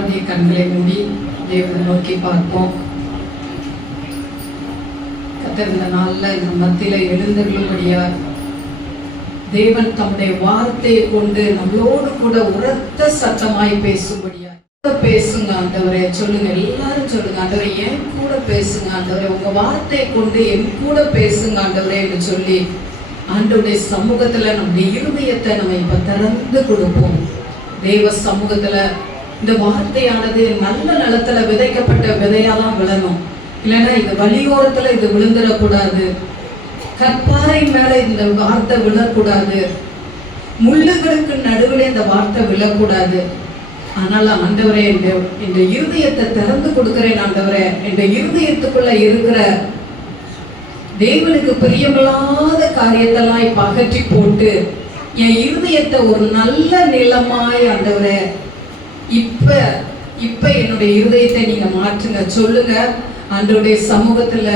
எல்லாருடைய கண்களை மூடி தேவனை நோக்கி பார்ப்போம். கர்த்தர் இந்த நாளில் இந்த மத்தியில எழுந்தருளும்படியா தேவன் தம்முடைய வார்த்தையை கொண்டு நம்மளோடு கூட உரத்த சத்தமாய் பேசும்படியா பேசுங்க ஆண்டவரே. சொல்லுங்க, எல்லாரும் சொல்லுங்க, ஆண்டவரே என் கூட பேசுங்க ஆண்டவரே, உங்க வார்த்தையை கொண்டு என் கூட பேசுங்க ஆண்டவரே என்று சொல்லி ஆண்டவருடைய சமூகத்துல நம்முடைய இருதயத்தை நம்ம இப்ப திறந்து கொடுப்போம். தேவ சமூகத்துல இந்த வார்த்தையானது நல்ல நிலத்துல விதைக்கப்பட்ட விதையாதான் விழணும். இல்லைன்னா இது வழியோரத்துல இது விழுந்துடக்கூடாது. கற்பாறை மேல இந்த வார்த்தை விழக்கூடாது. முள்ளுகளுக்கு நடுவில் இந்த வார்த்தை விழக்கூடாது. அதனால ஆண்டவரே, இந்த இருதயத்தை திறந்து கொடுக்கிறேன் ஆண்டவரே. இந்த இருதயத்துக்குள்ள இருக்கிற தேவனுக்கு பிரியமில்லாத காரியத்தெல்லாம் இப்ப அகற்றி போட்டு என் இருதயத்தை ஒரு நல்ல நிலமாய் ஆண்டவரே இப்ப என்னுடைய இருதயத்தை நீங்க மாற்றுங்க. சொல்லுங்க, ஆண்டவருடைய சமூகத்துல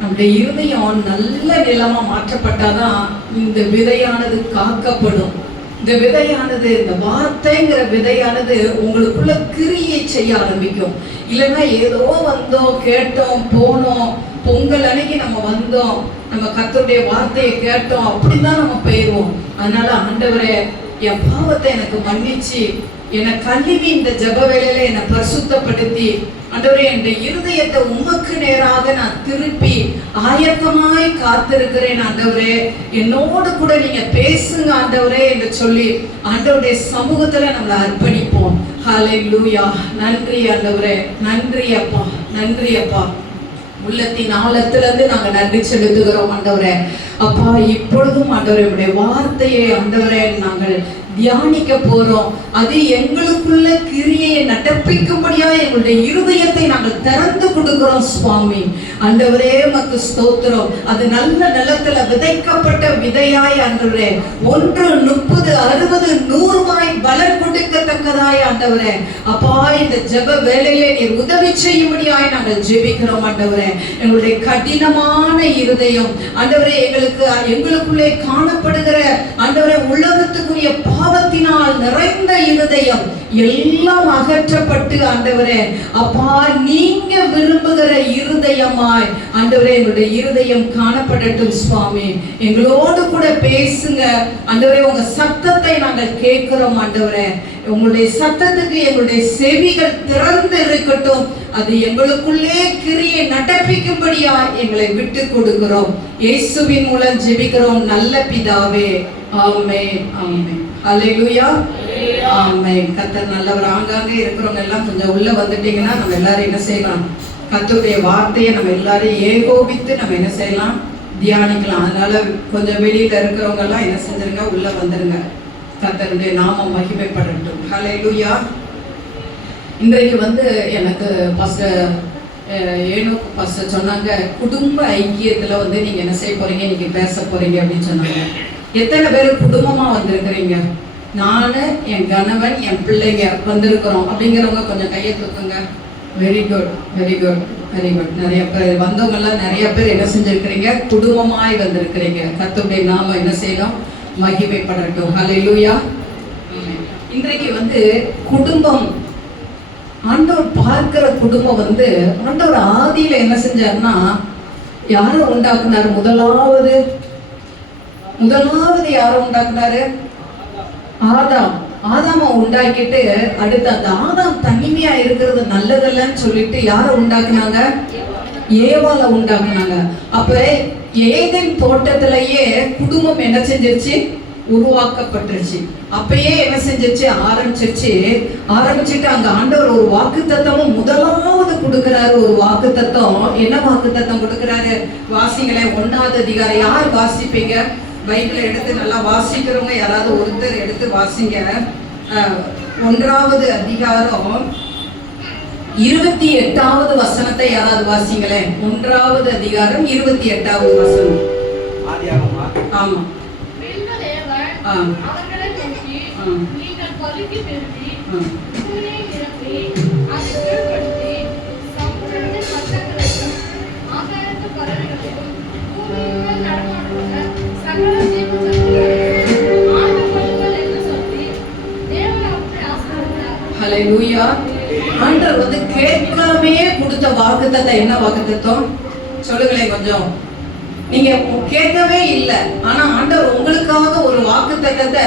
நம்முடைய இருதயம் நல்ல நிலமா மாற்றப்பட்டாதான் இந்த விதையானது காக்கப்படும். இந்த விதையானது, இந்த வார்த்தைங்கிற விதையானது உங்களுக்குள்ள கிரியை செய்ய ஆரம்பிக்கும். இல்லைன்னா ஏதோ வந்தோம், கேட்டோம், போனோம், பொங்கல் அன்னைக்கு நம்ம வந்தோம், நம்ம கர்த்தருடைய வார்த்தையை கேட்டோம், அப்படிதான் நம்ம போயிடுவோம். அதனால ஆண்டவரே, என் பாவத்தை எனக்கு மன்னிச்சு என்னை கழுவி இந்த ஜப வேளையில என்னை பரிசுத்தப்படுத்தி ஆண்டவரே என் இருதயத்தை உமக்கு நேராக நான் திருப்பி ஆயத்தமாய் காத்திருக்கிறேன் ஆண்டவரே. என்னோடு கூட நீங்க பேசுங்க ஆண்டவரே என்று சொல்லி ஆண்டவருடைய சமூகத்துல நம்மளை அர்ப்பணிப்போம். ஹல்லேலூயா. நன்றி ஆண்டவரே, நன்றி அப்பா, நன்றி அப்பா. உள்ளத்தின் ஆழத்திலிருந்து நாங்க நன்றி செலுத்துகிறோம் ஆண்டவரே. அப்பா, இப்பொழுதும் ஆண்டவரே உடைய வார்த்தையை ஆண்டவரே நாங்கள் தியானிக்க போறோம். அது எங்களுக்குள்ள கிரியை நடப்பிக்கும்படியா எங்களுடைய இருதயத்தை நாங்கள் திறந்து கொடுக்கிறோம் சுவாமி. ஆண்டவரே உமக்கு ஸ்தோத்திரம். அது நல்ல நிலத்துல விதைக்கப்பட்ட விதையாய் ஆண்டவரே 1, 30, 60, 100 பலன் கொடுக்கத்தக்கதாய் ஆண்டவரே. அப்பா, இந்த ஜெப வேளையிலே நீர் உதவி செய்யும்படியாய் நாங்கள் ஜெபிக்கிறோம் ஆண்டவரே. எங்களுடைய கடினமான இருதயம் ஆண்டவரே, எங்களுக்குள்ளே காணப்படுகிற ஆண்டவரே உலகத்துக்குரிய பாவத்தினால் நிறைந்த இருதயம் எல்லாம் அகற்றப்பட்டு ஆண்டவரே அப்பா நீங்க விரும்புகிற இருதயமாய் ஆண்டவரே எங்களுடைய இருதயம் காணப்படட்டும் சுவாமி. எங்களோடு கூட பேசுங்க ஆண்டவரே. உங்க சத்தத்தை நாங்கள் கேட்கிறோம் ஆண்டவரே. உங்களுடைய சத்தத்துக்கு எங்களுடைய செவிகள் திறந்து இருக்கட்டும். அது எங்களுக்குள்ளே கிரியை நடப்பிக்கும்படியா எங்களை விட்டு கொடுக்கிறோம். இயேசுவின் மூலம் ஜெபிக்கிறோம் நல்ல பிதாவே. ஆமென், ஆமென். ஹல்லேலூயா, ஆமென். கர்த்தர் நல்லவர். ஆங்காங்கே இருக்கிறவங்க எல்லாம் கொஞ்சம் உள்ள வந்துட்டீங்கன்னா நம்ம எல்லாரும் என்ன செய்யலாம்? கர்த்தருடைய வார்த்தையை நம்ம எல்லாரும் ஏகோபித்து நம்ம என்ன செய்யலாம்? தியானிக்கலாம். அதனால கொஞ்சம் வெளியில இருக்கிறவங்க எல்லாம் என்ன செஞ்சிருங்க? உள்ள வந்துருங்க. கர்த்தருடைய நாமம் மகிமைப்படட்டும். ஹல்லேலூயா. இன்றைக்கு எனக்கு ஏனோக்கு பாஸ்டர் சொன்னாங்க, குடும்ப ஐக்கியத்துல நீங்க என்ன செய்ய போறீங்க, இன்னைக்கு பேச போறீங்க அப்படின்னு சொன்னாங்க. எத்தனை பேர் குடும்பமா வந்திருக்கிறீங்க? நானு, என் கணவன், என் பிள்ளைங்க வந்திருக்கிறோம் அப்படிங்கிறவங்க கொஞ்சம் கையை தூக்குங்க. Very good, very good, very good. நிறைய பேர் வந்தவங்க எல்லாம் நிறைய பேர் என்ன செஞ்சிருக்கிறீங்க? குடும்பமாய் வந்திருக்கிறீங்க. கர்த்தருடைய நாமம் என்ன செய்யணும்? மகிமைப்படட்டும். ஹல்லேலூயா. இன்றைக்கு குடும்பம் ஆண்டவர் பார்க்கிற குடும்பம் ஆண்டவர் ஆதியில என்ன செஞ்சாருன்னா யாரை உண்டாக்குனாரு? முதலாவது யாரை உண்டாக்குனாரு? ஆதாம உண்டாக்கிட்டு அடுத்து அந்த ஆதாம் தனிமையா இருக்கிறது நல்லதில்லன்னு சொல்லிட்டு யாரை உண்டாக்குனாங்க? ஏவாள உண்டாக்குனாங்க. அப்ப ஏதேன் தோட்டத்திலேயே குடும்பம் என்ன செஞ்சிருச்சு? உருவாக்கப்பட்டுருச்சு. அப்பயே என்ன செஞ்சிருச்சு? ஆரம்பிச்சுட்டு அங்க ஆண்டவர் ஒரு வாக்குத்தத்தமும் முதலாவது கொடுக்கிறாரு. ஒரு வாக்குத்தத்தம். என்ன வாக்குத்தத்தம் கொடுக்கிறாரு? வாசிங்களேன். 1வது அதிகாரம். யார் வாசிப்பீங்க? பைபிளை எடுத்து நல்லா வாசிக்கிறவங்க யாராவது ஒருத்தர் எடுத்து வாசிங்க. 1வது அதிகாரம் 28வது வசனத்தை யாராவது வாசிங்களேன். 1வது அதிகாரம் 28வது வசனம். ஆமா. அவர்களை நோக்கி, நீங்கள் பலுகி பெருகி பூமியை நிரப்பி அதை கீழ்ப்படுத்தி சமுத்திரத்தின் மச்சங்களையும் ஆகாயத்து பறவைகளையும் பூமியின் மேல் நடமாடுகிற சகல ஜீவஜந்துக்களையும் ஆண்டு கொள்ளுங்கள் என்று சொல்லி தேவன் அவர்களை ஆசீர்வதித்தார். ஹல்லேலூயா. ஆண்டவர் வந்து கேட்காமே கொடுத்த வாக்குத்தத்தம் என்ன வாக்குத்தத்தம் சொல்லுங்களேன் கொஞ்சம். நீங்க கேட்கவே இல்லை, ஆனா ஆண்டவர் உங்களுக்காக ஒரு வாக்குத்தத்தத்தை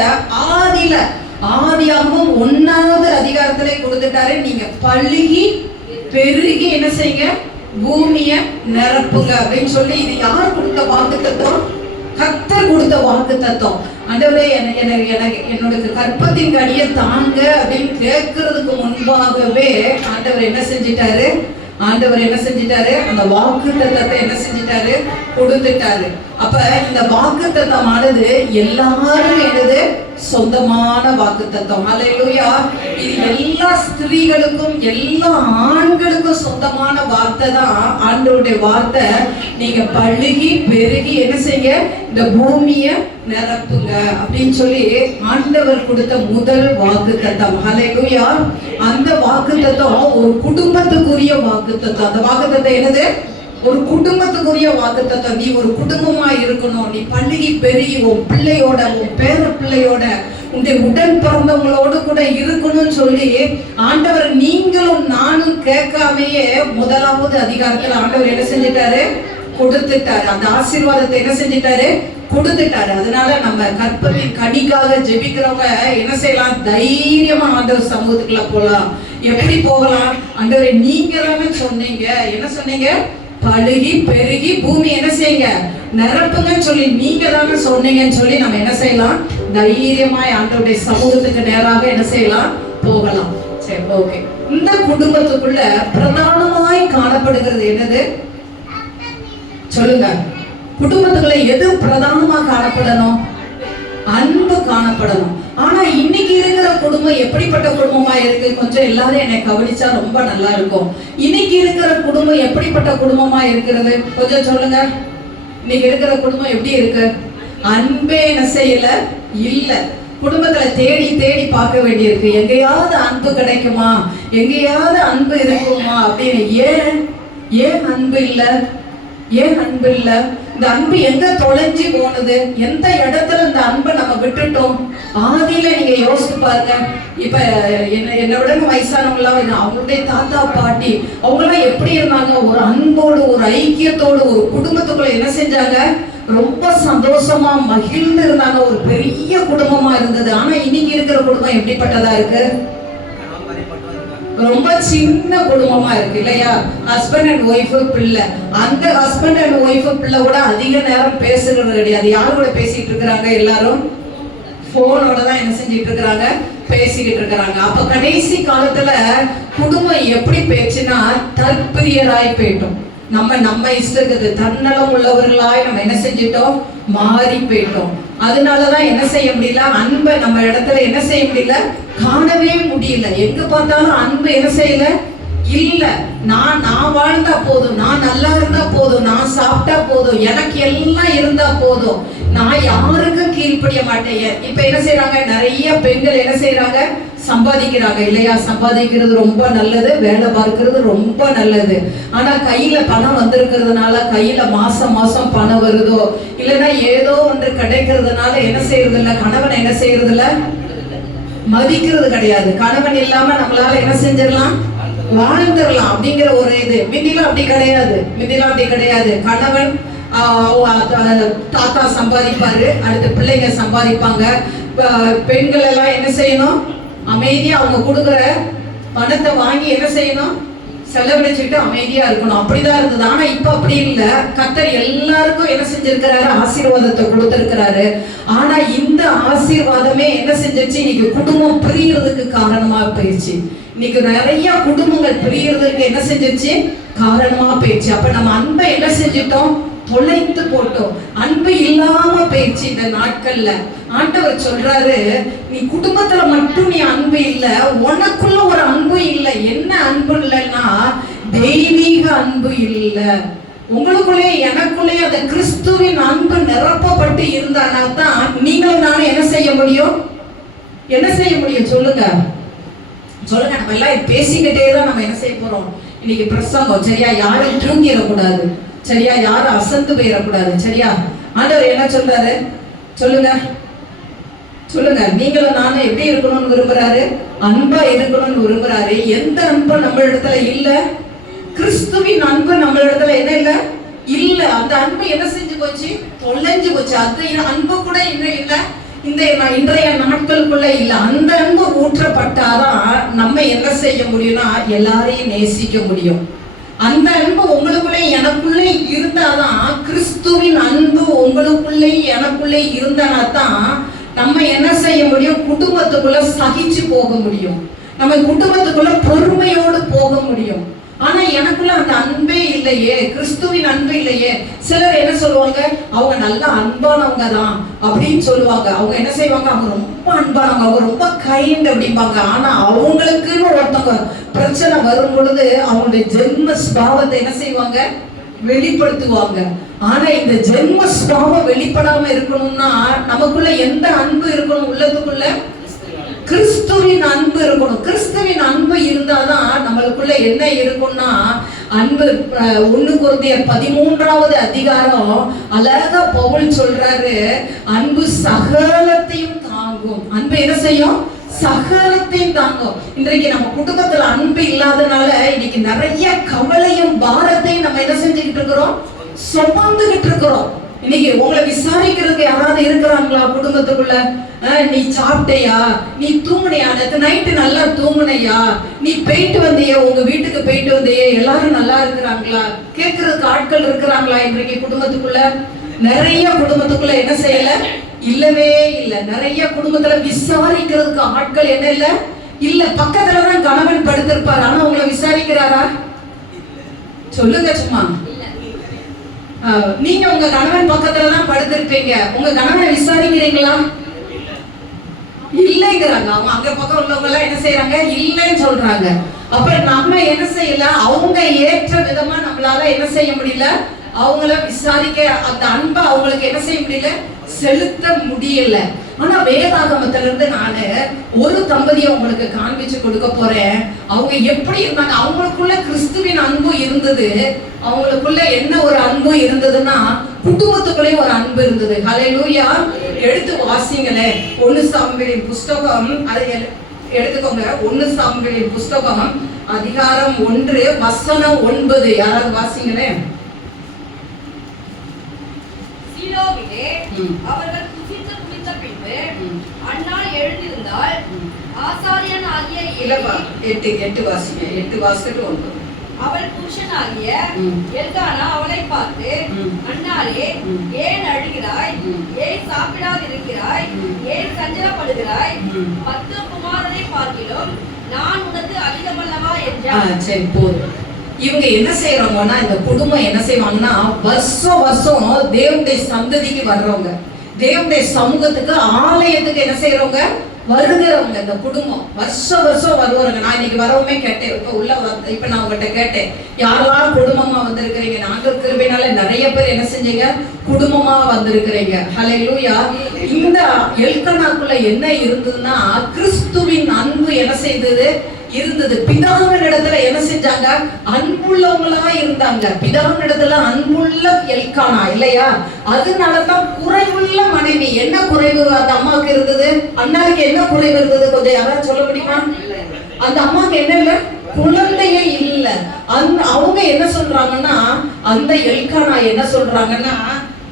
ஆதியாகமம் 1வது அதிகாரத்திலே கொடுத்துட்டாரு. நீங்க பழுகி பெருகி என்ன செய்யுங்க, பூமிய நிரப்புங்க அப்படின்னு சொல்லி. இது யார் கொடுத்த வாக்குத்தத்தம்? கர்த்தர் கொடுத்த வாக்குத்தத்தம். ஆண்டவரே என்னோட கற்பத்தின் கனியை தாங்க அப்படின்னு கேட்கறதுக்கு முன்பாகவே ஆண்டவர் என்ன செஞ்சிட்டாரு? அந்த வாக்குத்தத்தத்தை என்ன செஞ்சிட்டாரு? கொடுத்துட்டாரு. அப்ப இந்த வாக்குத்தத்தமானது எல்லாரும் என்னது? சொந்தமான வாக்குத்தத்தம். அல்லேலூயா. இது எல்லா ஸ்திரீகளுக்கும் எல்லா ஆண்களுக்கும் சொந்தமான வார்த்தை தான் ஆண்டவருடைய வார்த்தை. நீங்க பழுகி பெருகி என்ன செய்ய, இந்த பூமியை நிரப்புங்க அப்படின்னு சொல்லி ஆண்டவர் கொடுத்த முதல் வாக்குத்தத்தம். அல்லேலூயா. அந்த வாக்குத்தத்தம் ஒரு குடும்பத்துக்குரிய வாக்குத்தத்தம். அந்த வாக்குத்தத்தம் என்னது? ஒரு குடும்பத்துக்குரிய வாக்குத்தத்தம். நீ ஒரு குடும்பமா இருக்கணும், நீ பள்ளிக்கு பெருகி உன் பிள்ளையோட, உன் பேர பிள்ளையோட, உன்னுடைய உடன் பிறந்தவங்களோடு கூட இருக்கணும்னு சொல்லி ஆண்டவர் நீங்களும் நானும் கேட்காமையே 1வது அதிகாரத்துல ஆண்டவர் என்ன செஞ்சிட்டாரு? கொடுத்துட்டாரு. அந்த ஆசீர்வாதத்தை என்ன செஞ்சிட்டாரு? கொடுத்துட்டாரு. அதனால நம்ம கற்பத்தின் கனிக்காக ஜெபிக்கிறவங்க என்ன செய்யலாம்? தைரியமா ஆண்டவர் சமூகத்துக்குள்ள போகலாம். எப்படி போகலாம்? ஆண்டவரே நீங்க தானே சொன்னீங்க, என்ன சொன்னீங்க? பழுகி பெருகி பூமி என்ன செய்யுங்க, நிரப்புங்கன்னு சொல்லி நீங்க தானே சொன்னீங்கன்னு சொல்லி நம்ம என்ன செய்யலாம்? தைரியமாய் ஆண்டவருடைய சமூகத்துக்கு நேராக என்ன செய்யலாம்? போகலாம். சரி, ஓகே. இந்த குடும்பத்துக்குள்ள பிரதானமாய் காணப்படுகிறது என்னது? சொல்லுங்க. குடும்பத்துக்குள்ள எது பிரதானமா காணப்படணும்? அன்பு காணப்படணும். ஆனா இன்னைக்கு இருக்கிற குடும்பம் எப்படிப்பட்ட குடும்பமா இருக்கு? கொஞ்சம் எல்லாரும் என்னை கவனிச்சா ரொம்ப நல்லா இருக்கும். இன்னைக்கு இருக்கிற குடும்பம் எப்படிப்பட்ட குடும்பமா இருக்கிறது? கொஞ்சம் சொல்லுங்க. இன்னைக்கு இருக்கிற குடும்பம் எப்படி இருக்கு? அன்பே என்ன செய்யல, இல்ல. குடும்பத்துல தேடி தேடி பார்க்க வேண்டியிருக்கு. எங்கேயாவது அன்பு கிடைக்குமா, எங்கேயாவது அன்பு இருக்குமா அப்படின்னு. ஏன் அன்பு இல்ல? ஏன் அன்பு இல்ல? இந்த அன்பு எங்க தொலைஞ்சு போனது? எந்த இடத்துல இந்த அன்பை நம்ம விட்டுட்டோம்? ஆதியில நீங்க யோசிச்சு பாருங்க. இப்ப என்னோட வயசானவங்களாம், அவங்களுடைய தாத்தா பாட்டி அவங்கெல்லாம் எப்படி இருந்தாங்க? ஒரு அன்போடு, ஒரு ஐக்கியத்தோடு, ஒரு குடும்பத்துக்குள்ள என்ன செஞ்சாங்க? ரொம்ப சந்தோஷமா மகிழ்ந்து இருந்தாங்க. ஒரு பெரிய குடும்பமா இருந்தது. ஆனா இன்னைக்கு இருக்கிற குடும்பம் எப்படிப்பட்டதா இருக்கு? ரொம்ப சின்ன குடும்பமா இருக்கு இல்லையா? ஹஸ்பண்ட் அண்ட் ஒய்ஃப், பிள்ளை. அந்த ஹஸ்பண்ட் அண்ட் ஒய்ஃப் பிள்ளை கூட அதிக நேரம் பேசுறது கிடையாது. யாரு கூட பேசிட்டு இருக்கிறாங்க? எல்லாரும் போனோட தான் என்ன செஞ்சிட்டு இருக்கிறாங்க? பேசிக்கிட்டு இருக்கிறாங்க. அப்ப கடைசி காலத்துல குடும்பம் எப்படி பேச்சுன்னா தற்பிரியராய் போயிட்டோம். நம்ம இஷ்டத்துக்கு தன்னலம் உள்ளவர்களாய் நம்ம என்ன செஞ்சிட்டோம்? மாறி போயிட்டோம். அதனாலதான் என்ன செய்ய முடியல? அன்பை நம்ம இடத்துல என்ன செய்ய முடியல? காணவே முடியல. எங்க பார்த்தாலும் அன்பு என்ன செய்யல, இல்ல. நான் வாழ்ந்தா போதும், நான் நல்லா இருந்தா போதும், நான் சாப்பிட்டா போதும், எனக்கு எல்லாம் இருந்தா போதும், நான் யாருக்கும் கீழ்ப்படிய மாட்டேன். இப்ப என்ன செய்யறாங்க? நிறைய பெண்கள் என்ன செய்யறாங்க? சம்பாதிக்கிறாங்க இல்லையா? சம்பாதிக்கிறது ரொம்ப நல்லது, வேலை பார்க்கிறது ரொம்ப நல்லது. ஆனா கையில பணம் வந்திருக்கிறதுனால, கையில மாசம் மாசம் பணம் வருதோ இல்லைன்னா ஏதோ ஒன்று கிடைக்கிறதுனால என்ன செய்யறது இல்ல? கணவன் என்ன செய்யறது இல்ல? மதிக்கிறது கிடையாது. கணவன் இல்லாம நம்மளால என்ன செஞ்சிடலாம்? வாழ்ந்துடலாம் அப்படிங்கிற ஒரு இது. மிதிலாம் அப்படி கிடையாது. கணவன் தாத்தா சம்பாதிப்பாரு, அடுத்து பிள்ளைங்க சம்பாதிப்பாங்க. பெண்கள் எல்லாம் என்ன செய்யணும்? அமைதியா அவங்க கொடுக்குற பணத்தை வாங்கி என்ன செய்யணும்? செலவழிச்சுட்டு அமைதியா இருக்கணும். அப்படிதான் இருந்தது. ஆனா இப்ப அப்படி இல்ல. கர்த்தர் எல்லாருக்கும் என்ன செஞ்சிருக்கிறாரு? ஆசீர்வாதத்தை கொடுத்திருக்கிறாரு. ஆனா இந்த ஆசீர்வாதமே என்ன செஞ்சிருச்சு? இன்னைக்கு குடும்பம் பிரியறதுக்கு காரணமா போயிடுச்சு. இன்னைக்கு நிறைய குடும்பங்கள் பிரியறதுக்கு என்ன செஞ்சிருச்சு? காரணமா போயிடுச்சு. அப்ப நம்ம அன்பை என்ன செஞ்சிட்டோம்? தொலைத்து போட்டோம். அன்பு இல்லாம போயிடுச்சு இந்த நாட்கள்ல. ஆண்டவர் சொல்றாரு, நீ குடும்பத்துல மட்டும் நீ அன்பு இல்ல, உனக்குள்ள ஒரு அன்பு இல்ல. என்ன அன்பு இல்லைன்னா தெய்வீக அன்பு இல்ல. உங்களுக்குள்ளே எனக்குள்ளே அந்த கிறிஸ்துவின் அன்பு நிரப்பப்பட்டு இருந்தானா தான் நீங்களும் நானும் என்ன செய்ய முடியும்? சொல்லுங்க. நம்ம எல்லாம் பேசிக்கிட்டே தான் நம்ம என்ன செய்ய போறோம்? இன்னைக்கு பிரசங்கம் சரியா? யாரும் தூங்கிடக்கூடாது சரியா? யாரும் அசந்து போயிடக்கூடாது சரியா? ஆண்டவர் என்ன சொல்றாரு? சொல்லுங்க. சொல்லுங்க, நீங்களும் நானும் எப்படி இருக்கணும்னு விரும்புறாரு? அன்பா இருக்கணும்னு விரும்புறாரு. எந்த அன்பு நம்ம இடத்துல இல்ல? கிறிஸ்துவின் அன்பு நம்ம இடத்துல என்ன இல்ல? இல்ல. அந்த அன்பு என்ன செஞ்சு போச்சு? தொலைஞ்சு போச்சு. அது அன்பு கூட இன்னும் இல்ல, இந்த இன்றைய நாட்களுக்குள்ள இல்ல. அந்த அன்பு ஊற்றப்பட்டாதான் நம்ம என்ன செய்ய முடியும்னா எல்லாரையும் நேசிக்க முடியும். அந்த அன்பு உங்களுக்குள்ளே எனக்குள்ளே இருந்தாதான், கிறிஸ்துவின் அன்பு உங்களுக்குள்ளே எனக்குள்ளே இருந்தாதான் நம்ம என்ன செய்ய முடியும்? குடும்பத்துக்குள்ள சகிச்சு போக முடியும். நம்ம குடும்பத்துக்குள்ள பொறுமையோடு போக முடியும். ஆனா எனக்குள்ள அந்த அன்பே இல்லையே, கிறிஸ்துவின் அன்பு இல்லையே. சிலர் என்ன சொல்லுவாங்க? அவங்க நல்ல அன்பானவங்க தான் அப்படின்னு சொல்லுவாங்க. அவங்க என்ன செய்வாங்க? அவங்க ரொம்ப அன்பானவங்க, அவங்க ரொம்ப கைண்ட் அப்படிம்பாங்க. ஆனா அவங்களுக்குன்னு ஒருத்தவங்க பிரச்சனை வரும் பொழுது அவங்களுடைய ஜென்ம ஸ்பாவத்தை என்ன செய்வாங்க? வெளிப்படுத்துவாங்க. ஆனா இந்த ஜென்ம ஸ்பாவம் வெளிப்படாம இருக்கணும்னா நமக்குள்ள எந்த அன்பு இருக்கணும்? உள்ளத்துக்குள்ள கிறிஸ்துவின் அன்பு இருக்கணும். கிறிஸ்துவின் அன்பு இருந்தாதான் நம்மளுக்குள்ள என்ன இருக்கும்னா அன்பு. 1 கொரிந்தியர் 13வது அதிகாரம் அழகா பவுல் சொல்றாரு, அன்பு சகலத்தையும் தாங்கும். அன்பு என்ன செய்யும்? சகலத்தையும் தாங்கும். இன்றைக்கு நம்ம குடும்பத்துல அன்பு இல்லாதனால இன்னைக்கு நிறைய கவலையும் பாரத்தையும் நம்ம என்ன செஞ்சுக்கிட்டு இருக்கிறோம்? சுமந்துகிட்டு இருக்கிறோம். இன்னைக்கு உங்களை விசாரிக்கிறதுக்கு யாராவது இருக்கிறாங்களா குடும்பத்துக்குள்ள? நீ சாப்பிட்டையா? நீ தூங்குனையா? நேற்று நைட்டு நல்லா தூங்குனையா? நீ போயிட்டு வந்தியா? உங்க வீட்டுக்கு போயிட்டு வந்தியே? எல்லாரும் நல்லா இருக்கிறாங்களா? கேட்கறதுக்கு ஆட்கள் இருக்கிறாங்களா? இன்றைக்கு குடும்பத்துக்குள்ள நிறைய குடும்பத்துக்குள்ள என்ன செய்யல? இல்லவே இல்ல. நிறைய குடும்பத்துல விசாரிக்கிறதுக்கு ஆட்கள் என்ன இல்ல? இல்ல. பக்கத்துலதான் கணவன் படுத்திருப்பாரு, ஆனா உங்களை விசாரிக்கிறாரா? சொல்லுங்க சும்மா. நீங்க உங்க கணவன் பக்கத்துலதான் படுத்திருப்பீங்க, உங்க கணவனை விசாரிக்கிறீங்களா? இல்லைங்கிறாங்க. அவங்க அங்க பக்கம் உள்ளவங்க எல்லாம் என்ன செய்யறாங்க? இல்லைன்னு சொல்றாங்க. அப்புறம் நம்ம என்ன செய்யல? அவங்க ஏற்ற விதமா நம்மளால என்ன செய்ய முடியல? அவங்கள விசாரிக்க, அந்த அன்பை அவங்களுக்கு என்ன செய்ய முடியல? செலுத்த முடியல. ஆனா வேதாகமத்துல இருந்து நானு ஒரு தம்பதியை உங்களுக்கு காண்பிச்சு கொடுக்க போறேன். அவங்க எப்படி இருந்தாங்க? அவங்களுக்குள்ள கிறிஸ்துவின் அன்பு இருந்தது. அவங்களுக்குள்ள என்ன ஒரு அன்பு இருந்ததுன்னா குடும்பத்துக்குள்ளே ஒரு அன்பு இருந்தது. ஹல்லேலூயா. எடுத்து வாசிங்களே. 1 சாமுவேலின் புஸ்தகம், அதை எடுத்துக்கோங்க. 1 சாமுவேலின் புஸ்தகம் அதிகாரம் 1 வசனம் 9. யாராவது வாசிங்களே. சீலோவிலே அவர்கள் புசித்து குடித்த பின்பு அன்னாள் எழுந்திருந்தாள். ஆசாரியன் ஆகிய எட்டு வாசிங்க. 8 வாசிட்டு 9. அவள் புருஷனாகிய எல்கானா அவளை பார்த்து, அன்னாளே, ஏன் அழுகிறாய்? ஏன் சாப்பிடாதிருக்கிறாய்? ஏன் சஞ்சலப்படுகிறாய்? 10 குமாரரை பார்க்கிலும் நான் உனக்கு அதிகமல்லவா என்றார். சரி, போதும். இவங்க என்ன செய்யறாங்கன்னா, இந்த குடும்பம் என்ன செய்வாங்கன்னா, வருஷம் வருஷம் தேவனுடைய சந்ததிக்கு வர்றவங்க, தேவனுடைய சமூகத்துக்கு ஆலயத்துக்கு என்ன செய்யறவங்க? வருகிறவங்க. இந்த குடும்பம் வருஷம் வருஷம் வருவாங்க. நான் இன்னைக்கு வரவுமே கேட்டேன். இப்ப நான் உங்ககிட்ட கேட்டேன், யாரெல்லாம் குடும்பமா வந்திருக்கிறீங்க? நாங்கள் கிருபையினால நிறைய பேர் என்ன செஞ்சீங்க? குடும்பமா வந்திருக்கிறீங்க. ஹல்லேலூயா. இந்த எல்கனாக்குள்ள என்ன இருந்ததுன்னா, கிறிஸ்துவின் அன்பு என்ன செய்தது? இருந்தது. பிதாவின் இடத்துல என்ன செஞ்சாங்க? அன்புள்ளவங்களா இருந்தாங்க. பிதாவின் இடத்துல அன்புள்ள எல்கானா இல்லையா? அதனாலதான் குறைவுள்ள மனைவி. என்ன குறைவு அந்த அம்மாவுக்கு இருந்தது? அண்ணாவுக்கு என்ன குறைவு இருந்தது? கொஞ்சம் யாராவது சொல்ல முடியுமா? அந்த அம்மாவுக்கு என்ன இல்ல? குழந்தையே இல்ல. அவங்க என்ன சொல்றாங்கன்னா, அந்த எல்கானா என்ன சொல்றாங்கன்னா,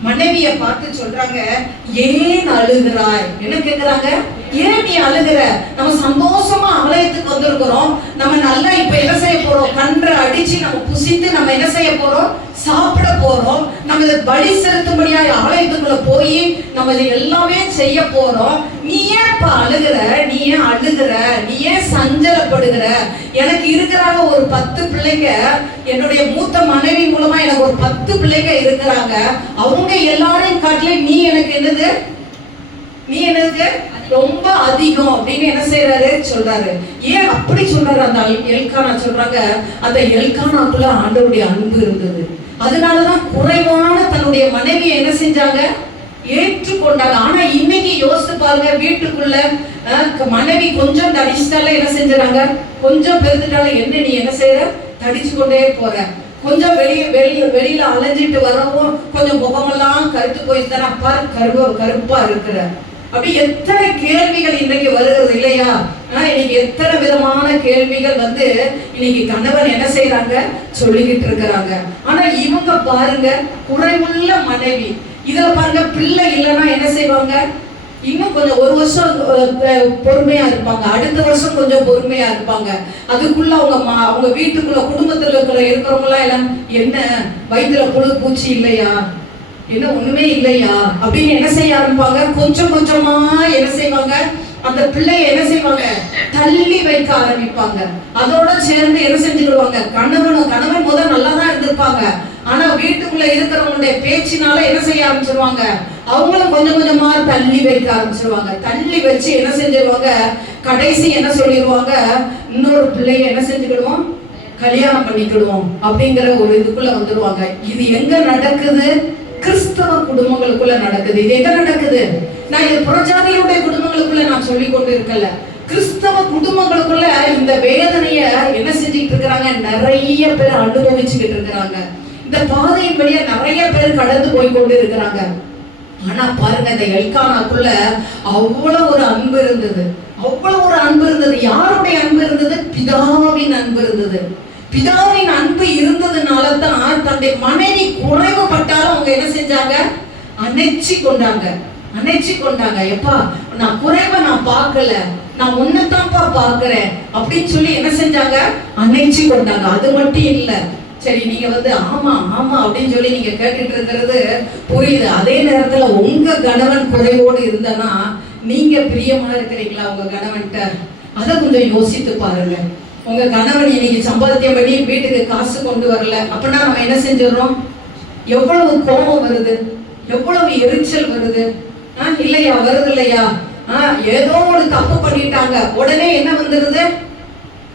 மனைவிய பார்த்து சொல்றாங்க, ஏன் அழுகிறாய்? என்ன கேக்குறாங்க? ஏன் நீ அழுகிற? நம்ம சந்தோஷமா ஆலயத்துக்கு வந்திருக்கிறோம். நம்ம நல்லா இப்ப என்ன செய்ய போறோம்? கன்றை அடிச்சு நம்ம புசித்து நம்ம என்ன செய்ய போறோம்? சாப்பிட போறோம். நம்ம இதை பலி செலுத்தும்படியா ஆலயத்துக்குள்ள போய் நம்ம இதை எல்லாமே செய்ய போறோம். நீ ஏன் இப்ப அழுகிற? நீ ஏன் அழுகிற? நீ ஏன் சஞ்சலப்படுகிற? எனக்கு இருக்கிறாங்க ஒரு 10 பிள்ளைங்க. என்னுடைய மூத்த மனைவி மூலமா எனக்கு ஒரு 10 பிள்ளைங்க இருக்கிறாங்க. அவங்க எல்லாரையும் காட்டில நீ எனக்கு என்னது? நீ எனக்கு ரொம்ப அதிகம் அப்படின்னு என்ன செய்யறாரு? சொல்றாரு. ஏன் அப்படி சொல்றாரு? அந்த எல்கானா சொல்றாங்க, அந்த எல்கானாக்குள்ள ஆண்டவருடைய அன்பு இருந்தது. அதனாலதான் குறைவான தன்னுடைய மனைவியை என்ன செஞ்சாங்க? ஏற்றுக்கொண்டாங்க. ஆனா இன்னைக்கு யோசித்து பாருங்க, வீட்டுக்குள்ள மனைவி கொஞ்சம் தடிச்சுட்டால என்ன செஞ்சாங்க? கொஞ்சம் பெருத்துட்டால என்ன நீ என்ன செய்யற? தடிச்சு கொண்டே போற. கொஞ்சம் வெளியில அலைஞ்சிட்டு வரவும் கொஞ்சம் முகமெல்லாம் கருத்து போயிட்டு தானே பாரு, கருப்பா இருக்கிற. அப்படி எத்தனை கேள்விகள் இன்றைக்கு வருகிறது இல்லையா? இன்னைக்கு எத்தனை விதமான கேள்விகள் இன்னைக்கு கணவன் என்ன செய்யறாங்க, சொல்லிக்கிட்டு இருக்கிறாங்க. ஆனா இவங்க பாருங்க, குறைவுள்ள மனைவி. இதுல பாருங்க, பிள்ளை இல்லைன்னா என்ன செய்வாங்க, இன்னும் கொஞ்சம் ஒரு வருஷம் பொறுமையா இருப்பாங்க, அடுத்த வருஷம் கொஞ்சம் பொறுமையா இருப்பாங்க. அதுக்குள்ள அவங்க வீட்டுக்குள்ள குடும்பத்துல இருக்கிறவங்க எல்லாம் என்ன வயிற்றுல புழு பூச்சி இல்லையா, என்ன ஒண்ணுமே இல்லையா அப்படின்னு என்ன செய்ய ஆரம்பிப்பாங்க. கொஞ்சம் கொஞ்சமா என்ன செய்வாங்க, அந்த பிள்ளைய என்ன செய்வாங்க, தள்ளி வைக்க ஆரம்பிப்பாங்க. அதோட சேர்ந்து என்ன செஞ்சுடுவாங்க, கணவன் முதல் நல்லா தான் இருந்திருப்பாங்க, ஆனா வீட்டுக்குள்ள இருக்கிறவங்களுடைய பேச்சினால என்ன செய்ய ஆரம்பிச்சிருவாங்க, அவங்களும் கொஞ்சம் கொஞ்சமா தள்ளி வைக்க ஆரம்பிச்சிருவாங்க. தள்ளி வச்சு என்ன செஞ்சிருவாங்க, கடைசி என்ன சொல்லிடுவாங்க, இன்னொரு பிள்ளைய என்ன செஞ்சுக்கிடுவோம், கல்யாணம் பண்ணிக்கிடுவோம் அப்படிங்கிற ஒரு இதுக்குள்ள வந்துடுவாங்க. இது எங்க நடக்குது, கிறிஸ்தவ குடும்பங்களுக்குள்ள நடக்குது. இது எங்க நடக்குது, நான் இது புறஜாதிகளுடைய குடும்பங்களுக்குள்ள நான் சொல்லி கொண்டு இருக்கல, கிறிஸ்தவ குடும்பங்களுக்குள்ள இந்த வேதனைய என்ன செஞ்சுக்கிட்டு இருக்கிறாங்க, நிறைய பேர் அனுபவிச்சுக்கிட்டு இருக்கிறாங்க. இந்த பாதையின் வழியா நிறைய பேர் கடந்து போய் கொண்டு இருக்கிறாங்க. ஆனா பாருங்க, இந்த எல்கானாக்குள்ள அவ்வளவு ஒரு அன்பு இருந்தது, அவ்வளவு ஒரு அன்பு இருந்தது. யாருடைய அன்பு இருந்தது, பிதாவின் அன்பு இருந்தது. பிதாவின் அன்பு இருந்ததுனால தான் தன்னுடைய மனைவி குறைவுபட்டாலும் அவங்க என்ன செஞ்சாங்க, அணைச்சி கொண்டாங்க. எப்பா, நான் குறைவை நான் பார்க்கல, நான் உன்னைத்தான்ப்பா பார்க்கிறேன் அப்படின்னு சொல்லி என்ன செஞ்சாங்க, அணைச்சி கொண்டாங்க. அது மட்டும் இல்ல, சரி நீங்க ஆமா ஆமா அப்படின்னு சொல்லி நீங்க கேட்டுட்டு இருக்கிறது புரியுது. அதே நேரத்துல உங்க கணவன் குறைவோடு இருந்தனா நீங்க பிரியமா இருக்கிறீங்களா உங்க கணவன்கிட்ட? அதை கொஞ்சம் யோசித்து பாருங்க. உங்க கணவன் இன்னைக்கு சம்பாத்தியம் பண்ணி வீட்டுக்கு காசு கொண்டு வரல அப்படின்னா நம்ம என்ன செஞ்சிடறோம், எவ்வளவு கோபம் வருது, எவ்வளவு எரிச்சல் வருது இல்லையா, வருது இல்லையா? ஏதோ ஒரு தப்பு பண்ணிட்டாங்க, உடனே என்ன வந்துருது,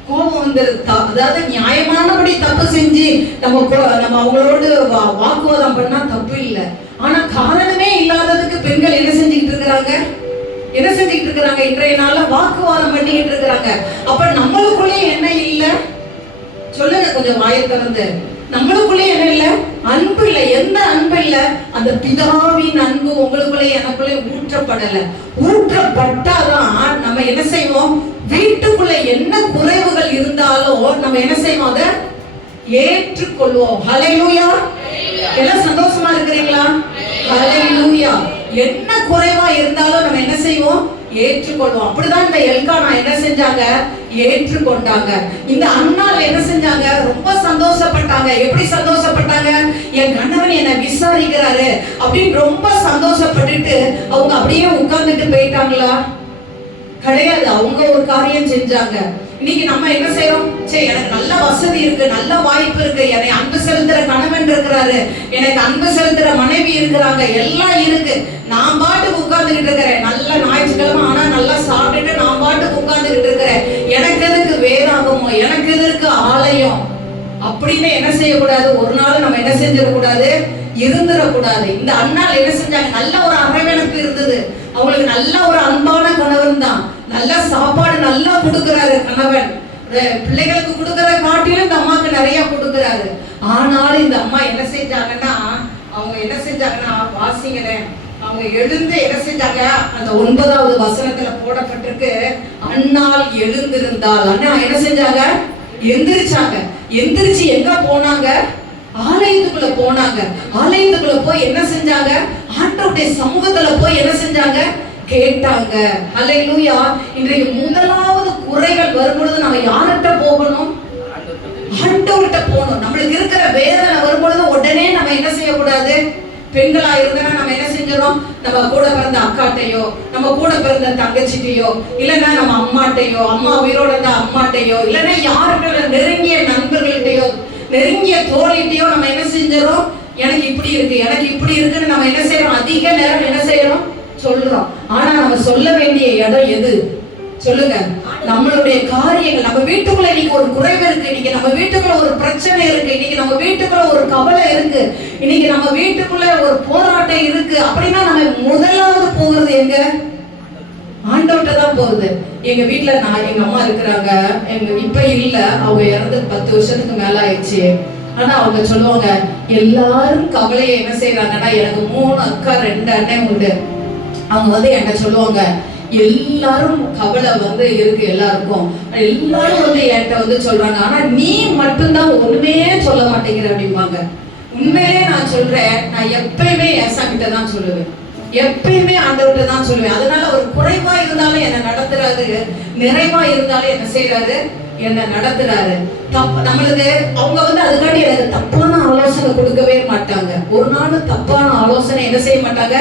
கோபம் வந்துருது. அதாவது நியாயமானபடி தப்பு செஞ்சு நம்ம அவங்களோடு வாக்குவாதம் பண்ணா தப்பு இல்லை. ஆனா காரணமே இல்லாததுக்கு பெண்கள் என்ன செஞ்சுக்கிட்டு இருக்கிறாங்க, இன்றைய நாள்ல வாக்குவாதம் பண்ணிக்கிட்டு இருக்கிறாங்க. அப்ப நம்மளுக்குள்ளே என்ன இல்ல, சொல்லுங்க கொஞ்சம் வாயை திறந்து, நம்மளுக்குள்ளே என்ன இல்ல, அன்பு இல்ல. எந்த அன்பு இல்ல, அந்த பிதாவின் அன்பு உங்களுக்குள்ளே எனக்குள்ளே ஊற்றப்பட்டாதான் நம்ம என்ன செய்வோம், வீட்டுக்குள்ள என்ன குறைவுகள் இருந்தாலும் நம்ம என்ன செய்வோம், அதை ஏற்றுக்கொள்வோம். ஹல்லேலூயா. எல்லாம் சந்தோஷமா இருக்கிறீங்களா? ஹல்லேலூயா. என்ன குறைவா இருந்தாலும் நம்ம என்ன செய்வோம், ஏற்றுக்கொள்வோம். அப்படிதான் இந்த எல்கானா என்ன செஞ்சாங்க, ஏற்றுக்கொண்டாங்க. இந்த அன்னாள் என்ன செஞ்சாங்க, ரொம்ப சந்தோஷப்பட்டாங்க. எப்படி சந்தோஷப்பட்டாங்க, என் கணவன் என்னை விசாரிக்கிறாரு அப்படின்னு ரொம்ப சந்தோஷப்பட்டுட்டு அவங்க அப்படியே உட்கார்ந்துட்டு போயிட்டாங்களா? கிடையாது. அவங்க ஒரு காரியம் செஞ்சாங்க. இன்னைக்கு நம்ம என்ன செய்யறோம், சரி எனக்கு நல்ல வசதி இருக்கு, நல்ல வாய்ப்பு இருக்கு, என்னை அன்பு செலுத்துற கணவன் இருக்கிறாரு, எனக்கு அன்பு செலுத்துற மனைவி இருக்கிறாங்க, எல்லாம் இருக்கு, நான் பாட்டுக்கு உட்கார்ந்துகிட்டு இருக்கிறேன், நல்ல ஞாயிற்றுக்கிழமை ஆனா நல்லா சாப்பிட்டுட்டு நான் பாட்டுக்கு உட்கார்ந்துகிட்டு இருக்கிறேன், எனக்கு எதுக்கு வேதாகமோ, எனக்கு எதற்கு ஆலயம் அப்படின்னு என்ன செய்யக்கூடாது, ஒரு நாள் நம்ம என்ன செஞ்சிடக்கூடாது, இருந்துடக்கூடாது. இந்த அண்ணால் என்ன செஞ்சாங்க, நல்ல ஒரு அரவணைப்பு இருந்தது, அவங்களுக்கு நல்ல ஒரு அன்பான கணவன் தான், நல்ல சாப்பாடு நல்லா கொடுக்கிறாரு கணவன், பிள்ளைகளுக்கு கொடுக்கற காட்டிலும் இந்த அம்மாவுக்கு நிறைய கொடுக்கிறாரு. ஆனாலும் இந்த அம்மா என்ன செஞ்சாங்கன்னா, வாசிங்களேன், அவங்க எழுந்து என்ன செஞ்சாங்க, அந்த 9வது வசனத்துல போடப்பட்டிருக்கு, அன்னாள் எழுந்திருந்தாள். அண்ணா என்ன செஞ்சாங்க, எந்திரிச்சு எங்க போனாங்க, ஆலயத்துக்குள்ள போனாங்க. ஆலயத்துக்குள்ள போய் என்ன செஞ்சாங்க, ஆண்டவருடைய சமூகத்துல போய் என்ன செஞ்சாங்க, கேட்டாங்க. ஹல்லேலூயா. இன்றைக்கு முதலாவது குறைகள் வரும்பொழுது நம்ம யார்கிட்ட போகணும், ஆண்டவர்கிட்ட போகணும். நம்மளுக்கு இருக்கிற வேதனை வரும்பொழுது உடனே நம்ம என்ன செய்யக்கூடாது, பெண்களா இருந்தா நம்ம என்ன செஞ்சிடறோம், நம்ம கூட பிறந்த அக்காட்டையோ, நம்ம கூட பிறந்த தங்கச்சிட்டையோ, இல்லைன்னா நம்ம அம்மாட்டையோ, அம்மா உயிரோட இருந்த அம்மாட்டையோ, இல்லைன்னா யார்கிட்ட நெருங்கிய நண்பர்கள்ட்டையோ, நெருங்கிய தோழிட்டையோ நம்ம என்ன செஞ்சிடறோம், எனக்கு இப்படி இருக்குன்னு நம்ம என்ன செய்யறோம், அதிக நேரம் என்ன செய்யறோம், சொல்றோம். ஆனா நம்ம சொல்ல வேண்டிய இடம் எது சொல்லுங்க, நம்மளுடைய காரியங்கள். நம்ம வீட்டுக்குள்ள இன்னைக்கு ஒரு குறைவு இருக்கு, இன்னைக்கு நம்ம வீட்டுக்குள்ள ஒரு பிரச்சனை இருக்கு, இன்னைக்கு நம்ம வீட்டுக்குள்ள ஒரு கவலை இருக்கு, இன்னைக்கு நம்ம வீட்டுக்குள்ள ஒரு போராட்டம் இருக்கு அப்படின்னா நம்ம முதலாவது போகிறது எங்க, ஆண்டவர்கிட்ட தான் போகுது. எங்க வீட்டுல எங்க அம்மா இருக்கிறாங்க, இப்ப இல்ல, அவங்க இறந்து 10 வருஷத்துக்கு மேல ஆயிடுச்சு. ஆனா அவங்க சொல்லுவாங்க, எல்லாரும் கவலையை என்ன செய்யறாங்கன்னா, எனக்கு 3 அக்கா 2 அண்ணன் உண்டு, அவங்க வந்து என்கிட்ட சொல்லுவாங்க, எல்லாரும் கவலை வந்து இருக்கு எல்லாருக்கும், எல்லாரும் வந்து என்கிட்ட வந்து சொல்றாங்க, ஆனா நீ மட்டும்தான் ஒண்ணுமே சொல்ல மாட்டேங்கிற அப்படிம்பாங்க. உண்மையிலே நான் சொல்றேன், நான் எப்பயுமே ஏசாமிட்ட தான் சொல்லுவேன், எப்பயுமே ஆண்டவர்கிட்ட தான் சொல்லுவேன். அதனால ஒரு குறைவா இருந்தாலும் என்ன நடத்துறாரு, நிறைவா இருந்தாலும் என்ன செய்யறாரு, என்ன நடத்துறாரு. நம்மளுக்கு அவங்க வந்து அதுக்காண்டி எனக்கு தப்பான ஆலோசனை கொடுக்கவே மாட்டாங்க. ஒரு நாள் தப்பான ஆலோசனை என்ன செய்ய மாட்டாங்க,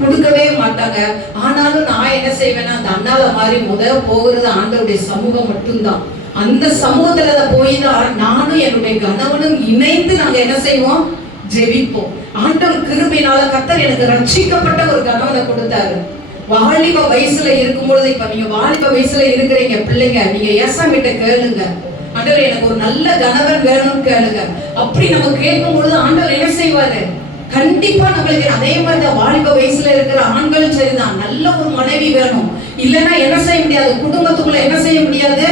கொடுக்கவே மாட்டாங்க. ஆனாலும் நான் என்ன செய்வேன்னா, அந்த அண்ணால மாதிரி போகிறது ஆண்டவருடைய சமூகம் மட்டும்தான். அந்த சமூகத்துல போய் தான் நானும் என்னுடைய கணவனும் இணைந்து நாங்க என்ன செய்வோம், ஜெபிப்போம். ஆண்டவர் கிருபையினால கர்த்தர் எனக்கு ரட்சிக்கப்பட்ட ஒரு கணவனை கொடுத்தாரு. வாலிப வயசுல இருக்கும்பொழுது, இப்ப நீங்க வாலிப வயசுல இருக்கிறீங்க பிள்ளைங்க, நீங்க ஏசாமிட்ட கேளுங்க, ஆண்டவர் எனக்கு ஒரு நல்ல கணவன் வேணும்னு கேளுங்க. அப்படி நம்ம கேட்கும் பொழுது ஆண்டவர் என்ன செய்வாரு, கண்டிப்பா நம்மளுக்கு அதே மாதிரி வாலிப வயசுல இருக்கிற ஆண்களும் சரிதான், நல்ல ஒரு மனைவி வேணும். இல்லைன்னா என்ன செய்ய முடியாது, குடும்பத்துக்குள்ள என்ன செய்ய முடியாது,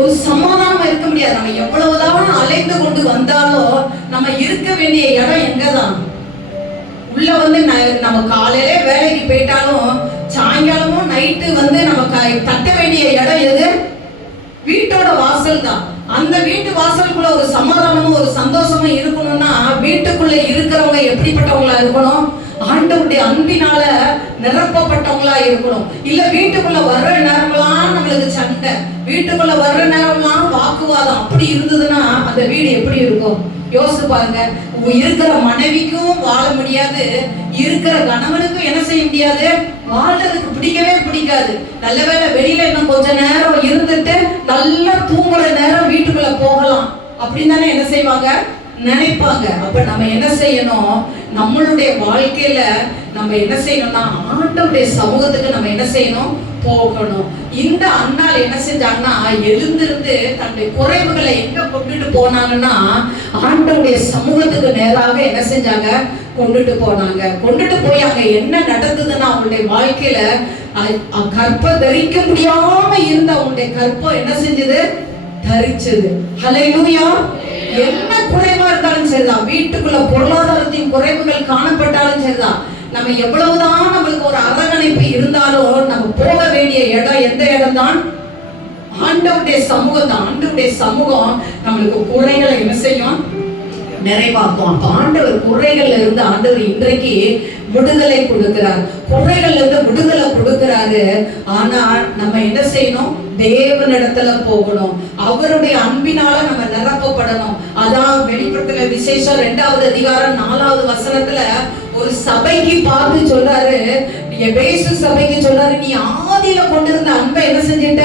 ஒரு சமாதானம் இருக்க முடியாது. நம்ம எவ்வளவுதான் அலைந்து கொண்டு வந்தாலும் நம்ம இருக்க வேண்டிய இடம் எங்கதான், உள்ள வந்து நம்ம காலையில வேலைக்கு போயிட்டாலும் சாயங்காலமும் நைட்டு வந்து நம்ம தட்ட வேண்டிய இடம் எது, வீட்டோட வாசல் தான். அந்த வீட்டு வாசலுக்குள்ள ஒரு சமாதானமும் ஒரு சந்தோஷமும் இருக்கணும்னா வீட்டுக்குள்ள இருக்கிறவங்க எப்படிப்பட்டவங்களா இருக்கணும், ஆண்டவருடைய அன்பினால நிரப்பப்பட்டவங்களா இருக்கணும். இல்ல வீட்டுக்குள்ள வர்ற நேரம்லாம் நம்மளுக்கு சண்டை, வீட்டுக்குள்ள வர்ற நேரம்லாம் வாக்குவாதம், அப்படி இருந்ததுன்னா அந்த வீடு எப்படி இருக்கும் யோசிச்சு பாருங்க. இருக்கிற மனைவிக்கும் வாழ முடியாது, இருக்கிற கணவனுக்கும் என்ன செய்ய முடியாது, வாழ்றதுக்கு பிடிக்கவே பிடிக்காது. நல்ல வேளை வெளியில இன்னும் கொஞ்ச நேரம் இருந்துட்டு நல்லா தூங்குற நேரம் வீட்டுக்குள்ள போகலாம் அப்படின்னு தானே என்ன செய்வாங்க, நினைப்பாங்க. அப்ப நம்ம என்ன செய்யணும், நம்மளுடைய வாழ்க்கையில நம்ம என்ன செய்யணும்னா ஆண்டவருடைய சமூகத்துக்கு நம்ம என்ன செய்யணும், போகணும். இந்த அண்ணால் என்ன செஞ்சாங்கன்னா, எழுந்திருந்து தன்னுடைய குறைவுகளை எங்க கொண்டுட்டு போனாங்கன்னா ஆண்டவருடைய சமூகத்துக்கு நேராக என்ன செஞ்சாங்க, கொண்டுட்டு போனாங்க. கொண்டுட்டு போய் அங்க என்ன நடந்ததுன்னா, அவங்களுடைய வாழ்க்கையில கற்ப தரிக்க முடியாம இருந்த அவங்களுடைய கற்பம் என்ன செஞ்சது, தரிச்சது. ஹல்லேலூயா. என்ன குறைவா இருந்தாலும் சரிதான், வீட்டுக்குள்ள பொருளாதாரத்தின் குறைவுகள் காணப்பட்டாலும் சரிதான், நம்ம எவ்வளவுதான் நம்மளுக்கு ஒரு அரவணைப்பு இருந்தாலும் நம்ம போக வேண்டிய இடம் எந்த இடம் தான், ஆண்டவருடைய சமூகம் தான். ஆண்டவருடைய சமூகம் நம்மளுக்கு குறைகளை என்ன செய்யும், நிறைவாக்கும். அப்ப ஆண்டவர் குறைகள்ல இருந்து ஆண்டவர் இன்றைக்கு விடுதலை கொடுக்கிறார், குறைகள்ல இருந்து விடுதலை கொடுக்கிறாரு. ஆனா நம்ம என்ன செய்யணும், தேவனிடத்துல போகணும், அவருடைய அன்பினால நம்ம நிரப்பப்படணும். அதான் வெளிப்படுத்தல விசேஷம் 2வது அதிகாரம் 4வது வசனத்துல ஒரு சபைக்கு பார்த்து சொல்றாரு, எபேசு சபைக்கு சொல்றாரு, நீ ஆதியில கொண்டிருந்த அன்பை என்ன செஞ்சிட்ட,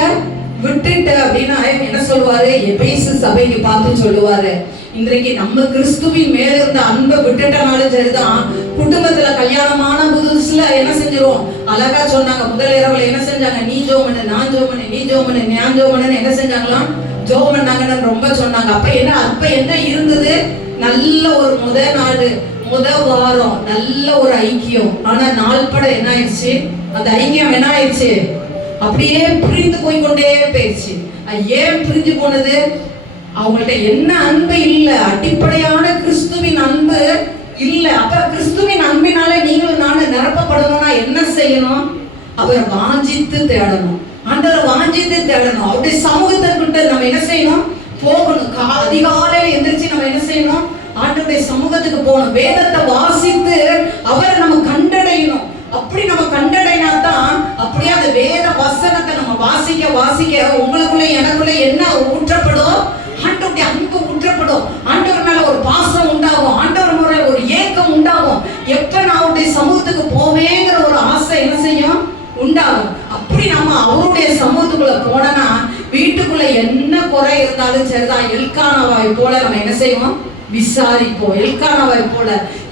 விட்டுட்ட அப்படின்னா என்ன சொல்லுவாரு, எபேசு சபைக்கு பார்த்து சொல்லுவாரு, இன்றைக்கு நம்ம கிறிஸ்துவின் மேல இருந்த அன்பை விட்டுட்டனாலும் சரிதான், குடும்பத்துல கல்யாணமான புதுசுல என்ன செஞ்சிருவோம், அழகா சொன்னாங்க முதல் இரவுல என்ன செஞ்சாங்க, நீ ஜோமனு நான் ஜோமனு நீ ஜோமனு நான் ஜோமனு என்ன செஞ்சாங்களாம், ஜோமன்னாங்கன்னு ரொம்ப சொன்னாங்க. அப்ப என்ன இருந்தது, நல்ல ஒரு முதல் வாரம் நல்ல ஒரு ஐக்கியம். ஆனா நாள்பட என்ன ஆயிடுச்சு, அந்த ஐக்கியம் என்ன ஆயிடுச்சு, அப்படியே பிரிந்து போய்கொண்டே போயிடுச்சு. ஏன் பிரிஞ்சு போனது, அவங்கள்ட்ட என்ன அன்பு இல்ல, அடிப்படையான கிறிஸ்துவின் அன்பு இல்ல. அப்ப கிறிஸ்துவின் அன்பினால நீங்களும் நானும் நிரப்பப்படணும்னா என்ன செய்யணும், அவரை வாஞ்சித்து தேடணும், ஆண்டவரை வாஞ்சித்து தேடணும். அவருடைய சமூகத்திற்கிட்ட நம்ம என்ன செய்யணும், போகணும். அதிகாலையில எந்திரிச்சு நம்ம என்ன செய்யணும், ஆண்டவருடைய சமூகத்துக்கு போகணும், வேதத்தை வாசித்து அவரை நம்ம கண்டடையணும். அப்படி நம்ம கண்டடைனா தான் அப்படியே அந்த வேத வசனத்தை நம்ம வாசிக்க உங்களுக்குள்ள எனக்குள்ள என்ன ஊற்றப்படும், ஆண்டவருடைய அன்பு ஊற்றப்படும், ஆண்டவர் மேல ஒரு பாசம் உண்டாகும், ஆண்டவர் மேல ஒரு ஏக்கம் உண்டாகும். எப்ப நான் அவருடைய சமூகத்துக்கு போவேங்கிற ஒரு ஆசை என்ன செய்யும், உண்டாகும். அப்படி நம்ம அவருடைய சமூகத்துக்குள்ள போனோம்னா வீட்டுக்குள்ள என்ன குறை இருந்தாலும் சரிதான், எல்கானாவாய் போல நம்ம என்ன செய்வோம், விசாரிப்போம். எல்கானாவை போல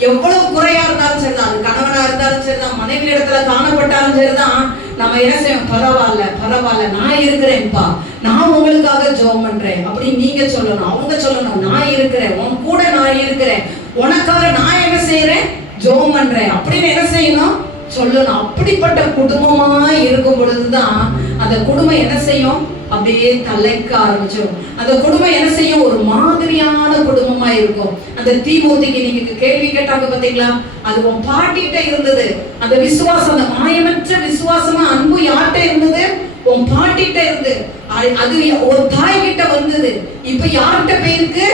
எவ்வளவு குறையா இருந்தாலும் சரிதான், அது கணவனா இருந்தாலும் சரிதான், மனைவி இடத்துல காணப்பட்டாலும் சரிதான், நம்ம என்ன செய்வோம், பரவாயில்ல நான் இருக்கிறேன்ப்பா, நான் உங்களுக்காக ஜெபம் பண்றேன் அப்படின்னு நீங்க சொல்லணும். அவங்க சொல்லணும், நான் இருக்கிறேன், உன் கூட நான் இருக்கிறேன், உனக்காக நான் என்ன செய்யறேன், ஜெபம் பண்றேன் அப்படின்னு என்ன செய்யணும், சொல்லணும். அப்படிப்பட்ட குடும்பமா இருக்கும் பொழுதுதான் அந்த குடும்பம் என்ன செய்யும், அப்படியே தலைக்க ஆரம்பிச்சிடும். அந்த குடும்பம் என்ன செய்யும், ஒரு மாதிரியான குடும்பமா இருக்கும். இருக்கும். அந்த தீமோத்திக்கு நீங்க கேள்வி கேட்டாங்க பாத்தீங்களா, அது உன் பாட்டிட்ட இருந்தது. அந்த விசுவாசம், அந்த மாயமற்ற விசுவாசமா அன்பு யார்கிட்ட இருந்தது? உன் பாட்டிட்ட இருந்து. அது ஒரு தாய் கிட்ட வந்தது. இப்ப யார்கிட்ட போயிருக்கு?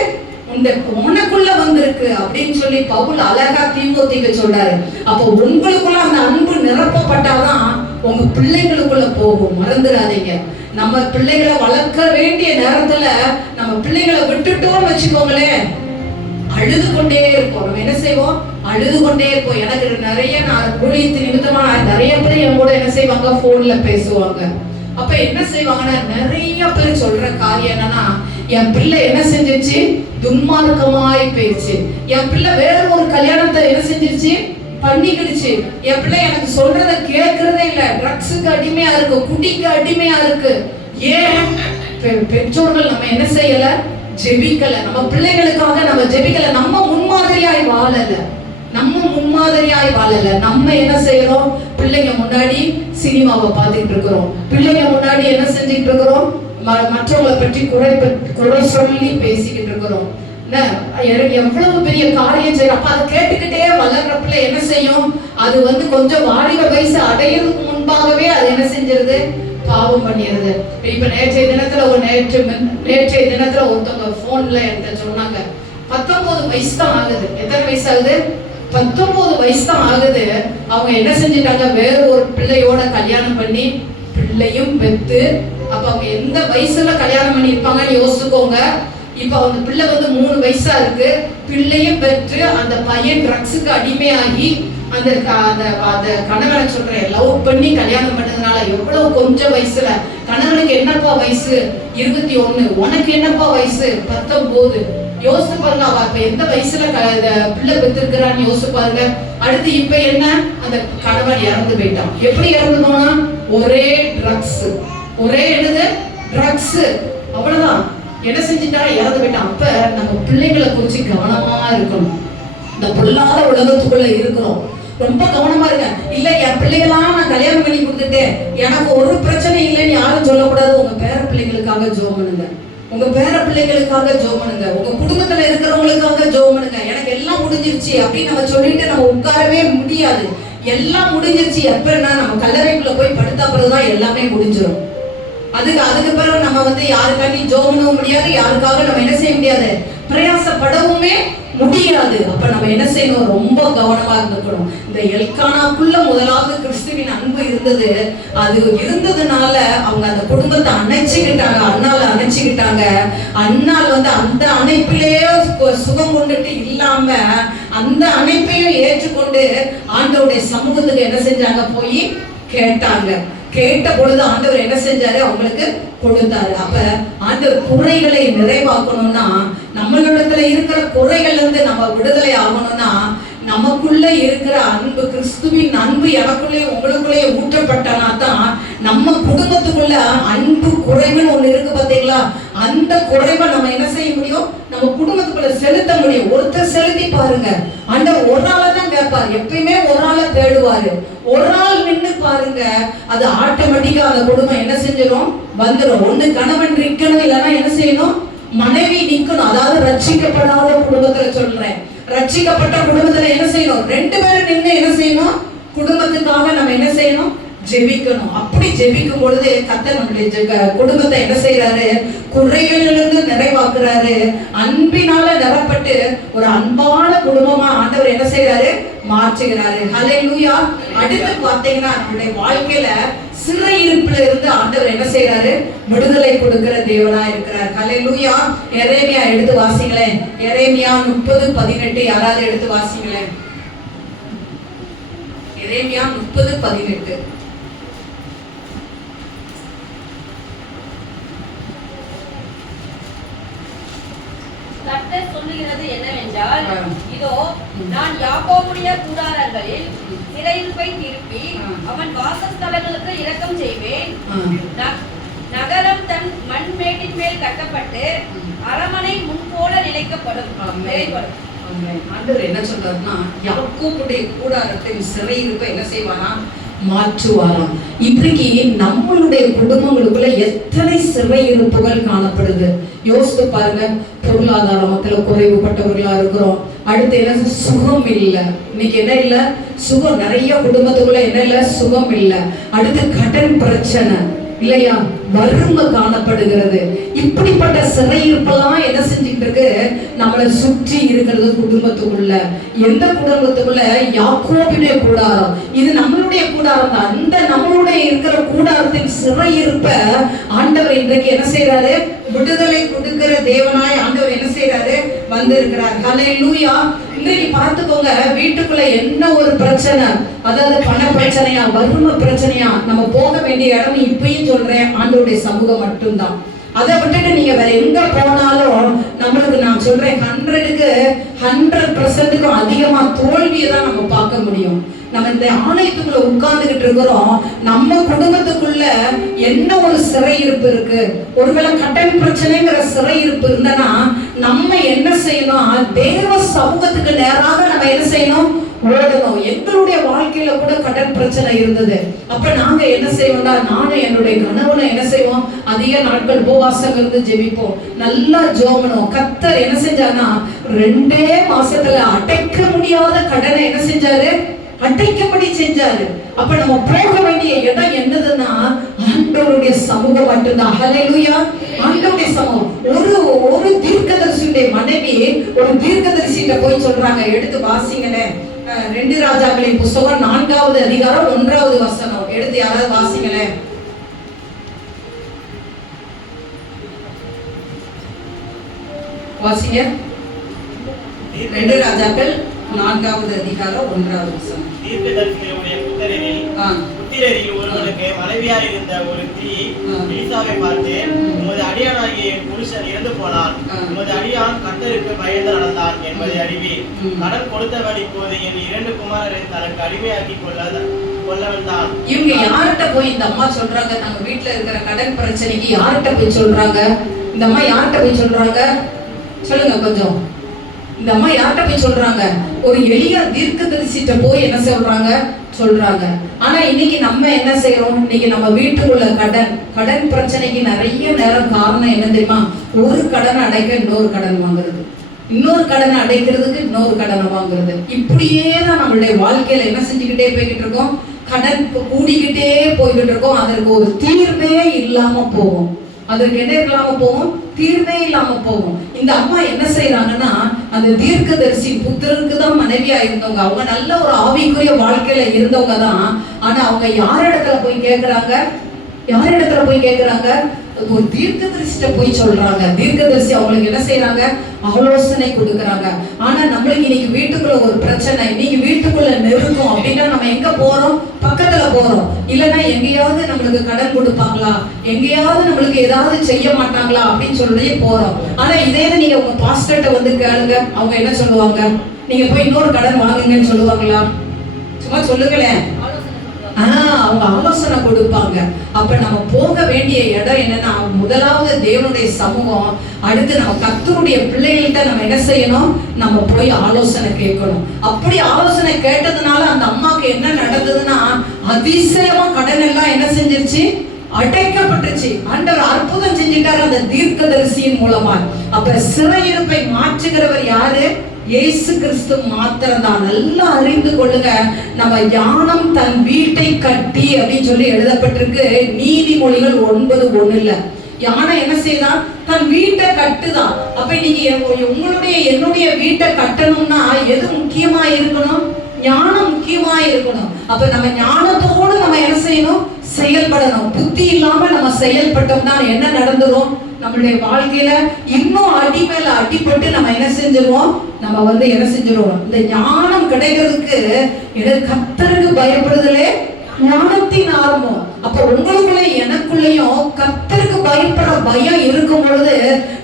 உனக்குள்ள வந்திருக்கு அப்படின்னு சொல்லி பவுல் அழகா தீமோத்திக்கு சொல்றாரு. அப்போ உங்களுக்குள்ள அந்த அன்பு நிரப்பப்பட்டாதான் உங்க பிள்ளைங்களுக்குள்ள போகும். மறந்துடாதீங்க. நம்ம பிள்ளைகளை வளர்க்க வேண்டிய நேரத்துல நம்ம பிள்ளைகளை விட்டுட்டோம்னு வச்சுக்கோங்களேன், அழுது கொண்டே இருப்போம். நம்ம என்ன செய்வோம்? அழுது கொண்டே இருப்போம். எனக்கு நிறைய ஊழியத்து நிமித்தமா நிறைய பேர் என் கூட என்ன செய்வாங்க? போன்ல பேசுவாங்க. அப்ப என்ன செய்வாங்கன்னா, நிறைய பேர் சொல்ற காரியம் என்னன்னா, என் பிள்ளை என்ன செஞ்சிருச்சு? துன்மார்க்கமாய் போயிடுச்சு. என் பிள்ளை வேற ஒரு கல்யாணத்தை என்ன செஞ்சிருச்சு? பண்ணிக்கிடுச்சு. என் பிள்ளை எனக்கு சொல்றத கேட்கறதே இல்ல. ட்ரக்ஸுக்கு அடிமையா இருக்கு, குடிக்கு அடிமையா இருக்கு. ஏன்? பெற்றோர்கள் நம்ம என்ன செய்யல? ஜெபிக்கல. நம்ம பிள்ளைகளுக்காக நம்ம ஜெபிக்கல. நம்ம முன்மாதிரியாய் வாழல. நம்ம என்ன செய்யறோம்? பிள்ளைங்க முன்னாடி சினிமாவை பார்த்துட்டு இருக்கிறோம். பிள்ளைங்க முன்னாடி என்ன செஞ்சுட்டு இருக்கிறோம்? மற்றவங்களை பற்றி குறை சொல்லி பேசிக்கிட்டு இருக்கிறோம். எவ்வளவு பெரிய காரியம் செய்யறோம். அப்ப அதை கேட்டுக்கிட்டே வளர்ற பிள்ளை என்ன செய்யும்? அது கொஞ்சம் வாலிப வயசு அடையிறதுக்கு முன்பாகவே அது என்ன செஞ்சிருது? பாவம் பண்ணிடுது. இப்ப நேற்றைய தினத்துல ஒருத்தவங்க போன்ல என்கிட்ட சொன்னாங்க, 19 வயசு தான் ஆகுது. எத்தனை வயசு ஆகுது? 19 வயசு தான் ஆகுது. அவங்க என்ன செஞ்சிட்டாங்க? வேற ஒரு பிள்ளையோட கல்யாணம் பண்ணி பிள்ளையும் பெத்து. அப்ப அவங்க எந்த வயசுல கல்யாணம் பண்ணி இருப்பாங்கன்னு யோசிச்சுக்கோங்க. இப்ப அந்த பிள்ளை 3 வயசா இருக்கு. பிள்ளையும் பெற்று அந்த பையன் ட்ரக்ஸுக்கு அடிமையாகி அந்த கணவனை சொல்றேன் லவ் பண்ணி கல்யாணம் பண்ணதுனால எவ்வளவு கொஞ்சம் வயசுல. கணவனுக்கு என்னப்பா வயசு? 21. உனக்கு என்னப்பா வயசு? 19. யோசிச்சு பாருங்க. அவ இப்ப எந்த வயசுல பிள்ளை பெற்றிருக்கிறான்னு யோசிச்சு பாருங்க. அடுத்து இப்ப என்ன? அந்த கணவன் இறந்து போயிட்டான். எப்படி இறந்து போனா? ஒரே ட்ரக்ஸ். என்னது? ட்ரக்ஸ். அவ்வளவுதான். என்ன செஞ்சுட்டா? இறந்து போயிட்டான். அப்ப நம்ம பிள்ளைகளை குறிச்சு கவனமா இருக்கணும். இந்த பொல்லாத உலகத்துக்குள்ள இருக்கிறோம். ரொம்ப கவனமா இருங்க. இல்ல என் பிள்ளைகளாம் நான் கல்யாணம் பண்ணி கொடுத்துட்டேன், எனக்கு ஒரு பிரச்சனை இல்லைன்னு யாரும் சொல்லக்கூடாது. உங்க பேர பிள்ளைங்களுக்காக ஜெபம் பண்ணுங்க. உங்க பேர பிள்ளைகளுக்காக ஜெபம் பண்ணுங்க. உங்க குடும்பத்துல இருக்கிறவங்களுக்காக ஜெபம் பண்ணுங்க. எனக்கு எல்லாம் முடிஞ்சிருச்சு அப்படின்னு நம்ம சொல்லிட்டு நம்ம உட்காரவே முடியாது. எல்லாம் முடிஞ்சிருச்சு எப்பன்னா நம்ம கல்லறைக்குள்ள போய் படுத்த பிறகுதான் எல்லாமே முடிஞ்சிடும். அதுக்கு பிறகு நம்ம யாருக்காண்டி ஜெபம் பண்ணவும் முடியாது. யாருக்காக நம்ம என்ன செய்ய முடியாது? பிரயாசப்படவுமே முடியாது. அப்ப நம்ம என்ன செய்யணும்? ரொம்ப கவனமா இருந்துக்கணும். இந்த எல்கானாக்குள்ள முதலாவது கிறிஸ்துவின் அன்பு இருந்தது. அது இருந்ததுனால அவங்க அந்த குடும்பத்தை அணைச்சுக்கிட்டாங்க. அண்ணால் அந்த அணைப்பிலேயே சுகம் கொண்டுட்டு இல்லாம அந்த அணைப்பையும் ஏற்றுக்கொண்டு ஆண்டவருடைய சமூகத்துக்கு என்ன செஞ்சாங்க? போய் கேட்டாங்க. கேட்ட பொழுது ஆண்டவர் என்ன செஞ்சாரு? அவங்களுக்கு கொடுத்தாரு. அப்ப ஆண்டவர் குறைகளை நிறைவாக்கணும்னா, நம்மளிடத்துல இருக்கிற குறைகள்ல இருந்து நம்ம விடுதலை ஆகணும்னா, நமக்குள்ள இருக்கிற அன்பு, கிறிஸ்துவின் அன்பு எனக்குள்ளே உங்களுக்குள்ளே ஊற்றப்பட்டனா தான் நம்ம குடும்பத்துக்குள்ள அன்பு குறைவுன்னு ஒண்ணு இருக்கு பாத்தீங்களா? அந்த குறைவை நம்ம என்ன செய்ய முடியும்? நம்ம குடும்பத்துக்குள்ள செலுத்த முடியும். ஒருத்தர் செலுத்தி பாருங்க. ஆண்டவர் ஒரு ஆளை தான் கேட்பாரு. எப்பயுமே ஒரு ஆளை தேடுவாரு. ஒரு ஆள் நின்று பாருங்க, அது ஆட்டோமேட்டிக்கா அந்த குடும்பம் என்ன செஞ்சிடும்? வந்துடும். ஒண்ணு கணவன் நிக்கணும், இல்லைன்னா என்ன செய்யணும்? மனைவி நிக்கணும். அதாவது ரட்சிக்கப்படாத குடும்பத்துல சொல்றேன். ரட்சிக்கப்பட்ட குடும்பத்துல என்ன செய்யணும்? 2 பேரும் நின்று என்ன செய்யணும்? குடும்பத்துக்காக நம்ம என்ன செய்யணும்? ஜெபிக்கணும். அப்படி ஜெபிக்கும் பொழுது கர்த்தர் நம்முடைய குடும்பத்தை என்ன செய்யறாரு? குறைகளிலிருந்து நிறைவாக்குறாரு. அன்பினால நிரப்பட்டு ஒரு அன்பான குடும்பமா ஆண்டவர் என்ன செய்யறாரு? மாற்றுகிறாரு. ஹல்லேலூயா. அடுத்து பார்த்தீங்கன்னா நம்முடைய வாழ்க்கையில சிறையிருப்புல இருந்து ஆண்டவர் என்ன செய்யறாரு? விடுதலை கொடுக்கிற தேவனா இருக்கிறார். ஹல்லேலூயா. எரேமியா எடுத்து வாசிங்களேன். எரேமியா 30:18 யாராவது எடுத்து வாசிங்களேன். எரேமியா 30:18. கர்த்தர் சொல்லுகிறது என்னவென்றால், இதோ நான் யாக்கோபுடைய கூடாரங்களில் சிறையிருப்பை திருப்பி அவன் வாசஸ்தலங்களுக்கு இரக்கம் செய்வேன். நகரம் தன் மண்மேட்டின் மேல் கட்டப்பட்டு அரமனை முன்போல நிலைக்கப்படும். ஆண்டவர் என்ன சொல்றாருன்னா, யாக்கோபுடைய கூடாரத்தை சிறையிருப்பை என்ன செய்வானா? மாற்றுவாராம். இன்றைக்கு நம்மளுடைய குடும்பங்களுக்குள்ள எத்தனை சிறையிருப்புகள் காணப்படுது, யோசித்து பாருங்க, பொருளாதாரத்துல குறைவுபட்டவர்களா இருக்கிறோம். அடுத்து என்ன, சுகம் இல்லை. இன்னைக்கு என்ன இல்ல, சுகம். நிறைய குடும்பத்துக்குள்ள என்ன இல்ல, சுகம் இல்லை. அடுத்து கடன் பிரச்சனை இல்லையா, வறுமை காணப்படுகிறது. இப்படிப்பட்ட சிறையிருப்பெல்லாம் என்ன செஞ்சுட்டு இருக்கு, நம்மளை சுற்றி இருக்கிறது குடும்பத்துக்குள்ள. எந்த குடும்பத்துக்குள்ள, யாக்கோபுடைய கூடாரம். இது நம்மளுடைய கூடாரம் தான். அந்த நம்மளுடைய இருக்கிற கூடாரத்தின் சிறையிருப்ப ஆண்டவர் இன்றைக்கு என்ன செய்யறாரு, விடுதலை கொடுக்கிற தேவனாய் ஆண்டவர் என்ன செய்யறாரு, வந்திருக்கிறார். ஹல்லேலூயா. இன்றைக்கு பார்த்துக்கோங்க, வீட்டுக்குள்ள என்ன ஒரு பிரச்சனை, அதாவது பண பிரச்சனையா, வறுமை பிரச்சனையா, நம்ம போக வேண்டிய இடம் இப்பயும் சொல்றேன், ஆண்டவருடைய சமூகம் மட்டும்தான். அதை விட்டுட்டு நீங்க வேற எங்க போனாலும் நம்மளுக்கு நான் சொல்றேன் 100க்கு 100% அதிகமா தோல்வியை தான் நம்ம பார்க்க முடியும். நம்ம இந்த ஆலயத்துக்குள்ள உட்கார்ந்துகிட்டு இருக்கிறோம், நம்ம குடும்பத்துக்குள்ள என்ன ஒரு சிறையிருப்பு இருக்கு. ஒருவேளை கடன் பிரச்சனைங்கிற சிறையிருப்பு இருந்தனா நம்ம என்ன செய்யணும், தேவ சமூகத்துக்கு நேராக நம்ம என்ன செய்யணும், ஓடணும். எங்களுடைய வாழ்க்கையில கூட கடன் பிரச்சனை இருந்தது. அப்ப நாங்க என்ன செய்வோம்னா, நானும் என்னுடைய கணவனும் என்ன செய்வோம், அதிக நாட்கள் உபவாசம் இருந்து ஜெபிப்போம், நல்லா ஜோமனும். கர்த்தர் என்ன செஞ்சாருன்னா 2 மாசத்துல அடைக்க முடியாத கடனை என்ன செஞ்சாரு, அடைக்கப்படி செஞ்சாரு. அப்ப நம்ம போக வேண்டிய இடம் என்னதுன்னா, ஆண்டவருடைய சமூகம் மட்டும்தான். ஹல்லேலூயா. ஆண்டவருடைய சமூகம். ஒரு தீர்க்கதரிசியுடைய மனைவி ஒரு தீர்க்கதரிசிட்ட போய் சொல்றாங்க, எடுத்து வாசிங்களே, 2 ராஜாக்களின் புத்தகம் 4வது அதிகாரம் 1வது வசனம். எடுத்து யாராவது வாசிங்களே. வாசிங்க. 2 ராஜாக்கள் 4வது அதிகாரம் 1வது வசனம். தீர்க்கதரிசிகளுடைய புத்திரரில் ஒருவனுக்கு மனைவியாய் இருந்த ஒரு ஸ்திரீ எலிசாவை பார்த்து, உமது அடியானாகிய என் புருஷன் இறந்து போனான், உமது அடியான் கர்த்தருக்கு பயந்து நடந்தான் என்பதை அறிவி. கடன் கொடுத்தவன் இப்போது என் 2 குமாரரை தனக்கு அடிமையாக்கி கொள்ளவன்தான். இவங்க யார்கிட்ட போய் இந்த அம்மா சொல்றாங்க, நம்ம வீட்டுல இருக்கிற கடன் பிரச்சனைக்கு யார்கிட்ட போய் சொல்றாங்க, இந்த அம்மா யார்கிட்ட போய் சொல்றாங்க சொல்லுங்க கொஞ்சம். இந்த அம்மா யார்கிட்ட போய் சொல்றாங்க, ஒரு எளிய தீர்க்கதரிசிட்ட போய் என்ன சொல்றாங்க. ஆனா இன்னைக்கு நம்ம என்ன செய்யறோம், இன்னைக்கு நம்ம வீட்டுக்குள்ள கடன் பிரச்சனைக்கு நிறைய நேரம் காரணம் என்ன தெரியுமா, ஒரு கடனை அடைக்க இன்னொரு கடன் வாங்குறது, இன்னொரு கடனை அடைக்கிறதுக்கு இன்னொரு கடனை வாங்குறது. இப்படியே தான் நம்மளுடைய வாழ்க்கையில என்ன செஞ்சுக்கிட்டே போய்கிட்டு இருக்கோம், கடன் கூடிக்கிட்டே போய்கிட்டு இருக்கோம். அதற்கு ஒரு தீர்வே இல்லாம போகும். அதற்கு என்ன இல்லாம போகும், தீர்வே இல்லாம போகும். இந்த அம்மா என்ன செய்யறாங்கன்னா, அந்த தீர்க்கதரிசி புத்திரருக்கு தான் மனைவியா இருந்தவங்க. அவங்க நல்ல ஒரு ஆவிக்குரிய வாழ்க்கையில இருந்தவங்க தான். ஆனா அவங்க யாரிடத்துல போய் கேட்கறாங்க, ஒரு தீர்க்கதரிசிட்ட போய் சொல்றாங்க. தீர்க்கதரிசி அவங்களுக்கு என்ன செய்யறாங்க, ஆலோசனை கொடுக்கறாங்க. ஆனா நம்மளுக்கு இன்னைக்கு வீட்டுக்குள்ள ஒரு பிரச்சனை, இன்னைக்கு வீட்டுக்குள்ள நெருக்கம் அப்படின்னா நம்ம எங்க போறோம், பக்கத்துல போறோம். இல்லைன்னா எங்கேயாவது நம்மளுக்கு கடன் கொடுப்பாங்களா, எங்கேயாவது நம்மளுக்கு ஏதாவது செய்ய மாட்டாங்களா அப்படின்னு சொல்லி போறோம். ஆனா இதே நீங்க உங்க பாஸ்டர்ட்ட வந்து கேளுங்க, அவங்க என்ன சொல்லுவாங்க, நீங்க போய் இன்னொரு கடன் வாங்குங்கன்னு சொல்லுவாங்களா, சும்மா சொல்லுங்களேன். அவங்க ஆலோசனை கொடுப்பாங்க. அப்ப நம்ம போக வேண்டிய இடம் என்னன்னா, முதலாவது தேவனுடைய சமூகம், அடுத்து நம்ம கர்த்தருடைய பிள்ளைகள்கிட்ட நம்ம என்ன செய்யணும், நம்ம போய் ஆலோசனை கேட்கணும். அப்படி ஆலோசனை கேட்டதுனால அந்த அம்மாக்கு என்ன நடந்ததுன்னா, அதிசயமா கடன் எல்லாம் என்ன செஞ்சிருச்சு, அடைக்கப்பட்டுச்சு. ஆண்டவர் அற்புதம் செஞ்சிட்டாரு அந்த தீர்க்கதரிசியின் மூலமா. அப்ப சிறையிருப்பை மாற்றுகிறவர் யாரு, இயேசு கிறிஸ்து மாத்திரம்தான். நல்லா அறிந்து கொள்ளுங்க. நம்ம ஞானம் தன் வீட்டை கட்டி அப்படின்னு சொல்லி எழுதப்பட்டிருக்கு நீதிமொழிகள் 9:1. யானை என்ன செய்யலாம், தன் வீட்டை கட்டுதான். அப்ப நீங்க என்னுடைய வீட்டை கட்டணும்னா எது முக்கியமா இருக்கணும், ஞானம் முக்கியமா இருக்கணும். அப்ப நம்ம ஞானத்தோடு நம்ம என்ன செய்யணும், செயல்படணும். புத்தி இல்லாம நம்ம செயல்பட்டோம்னா என்ன நடந்துரும், நம்மளுடைய வாழ்க்கையில இன்னும் அடி மேல அடிபட்டு நம்ம என்ன செஞ்சிருவோம், நம்ம என்ன செஞ்சிருவோம். இந்த ஞானம் கிடைக்கிறதுக்கு கர்த்தருக்கு பயப்படுதலே ஞானத்தின் ஆரம்பம். அப்ப உங்களுக்குள்ள எனக்குள்ளயும் கர்த்தருக்கு பயப்படுற பயம் இருக்கும் பொழுது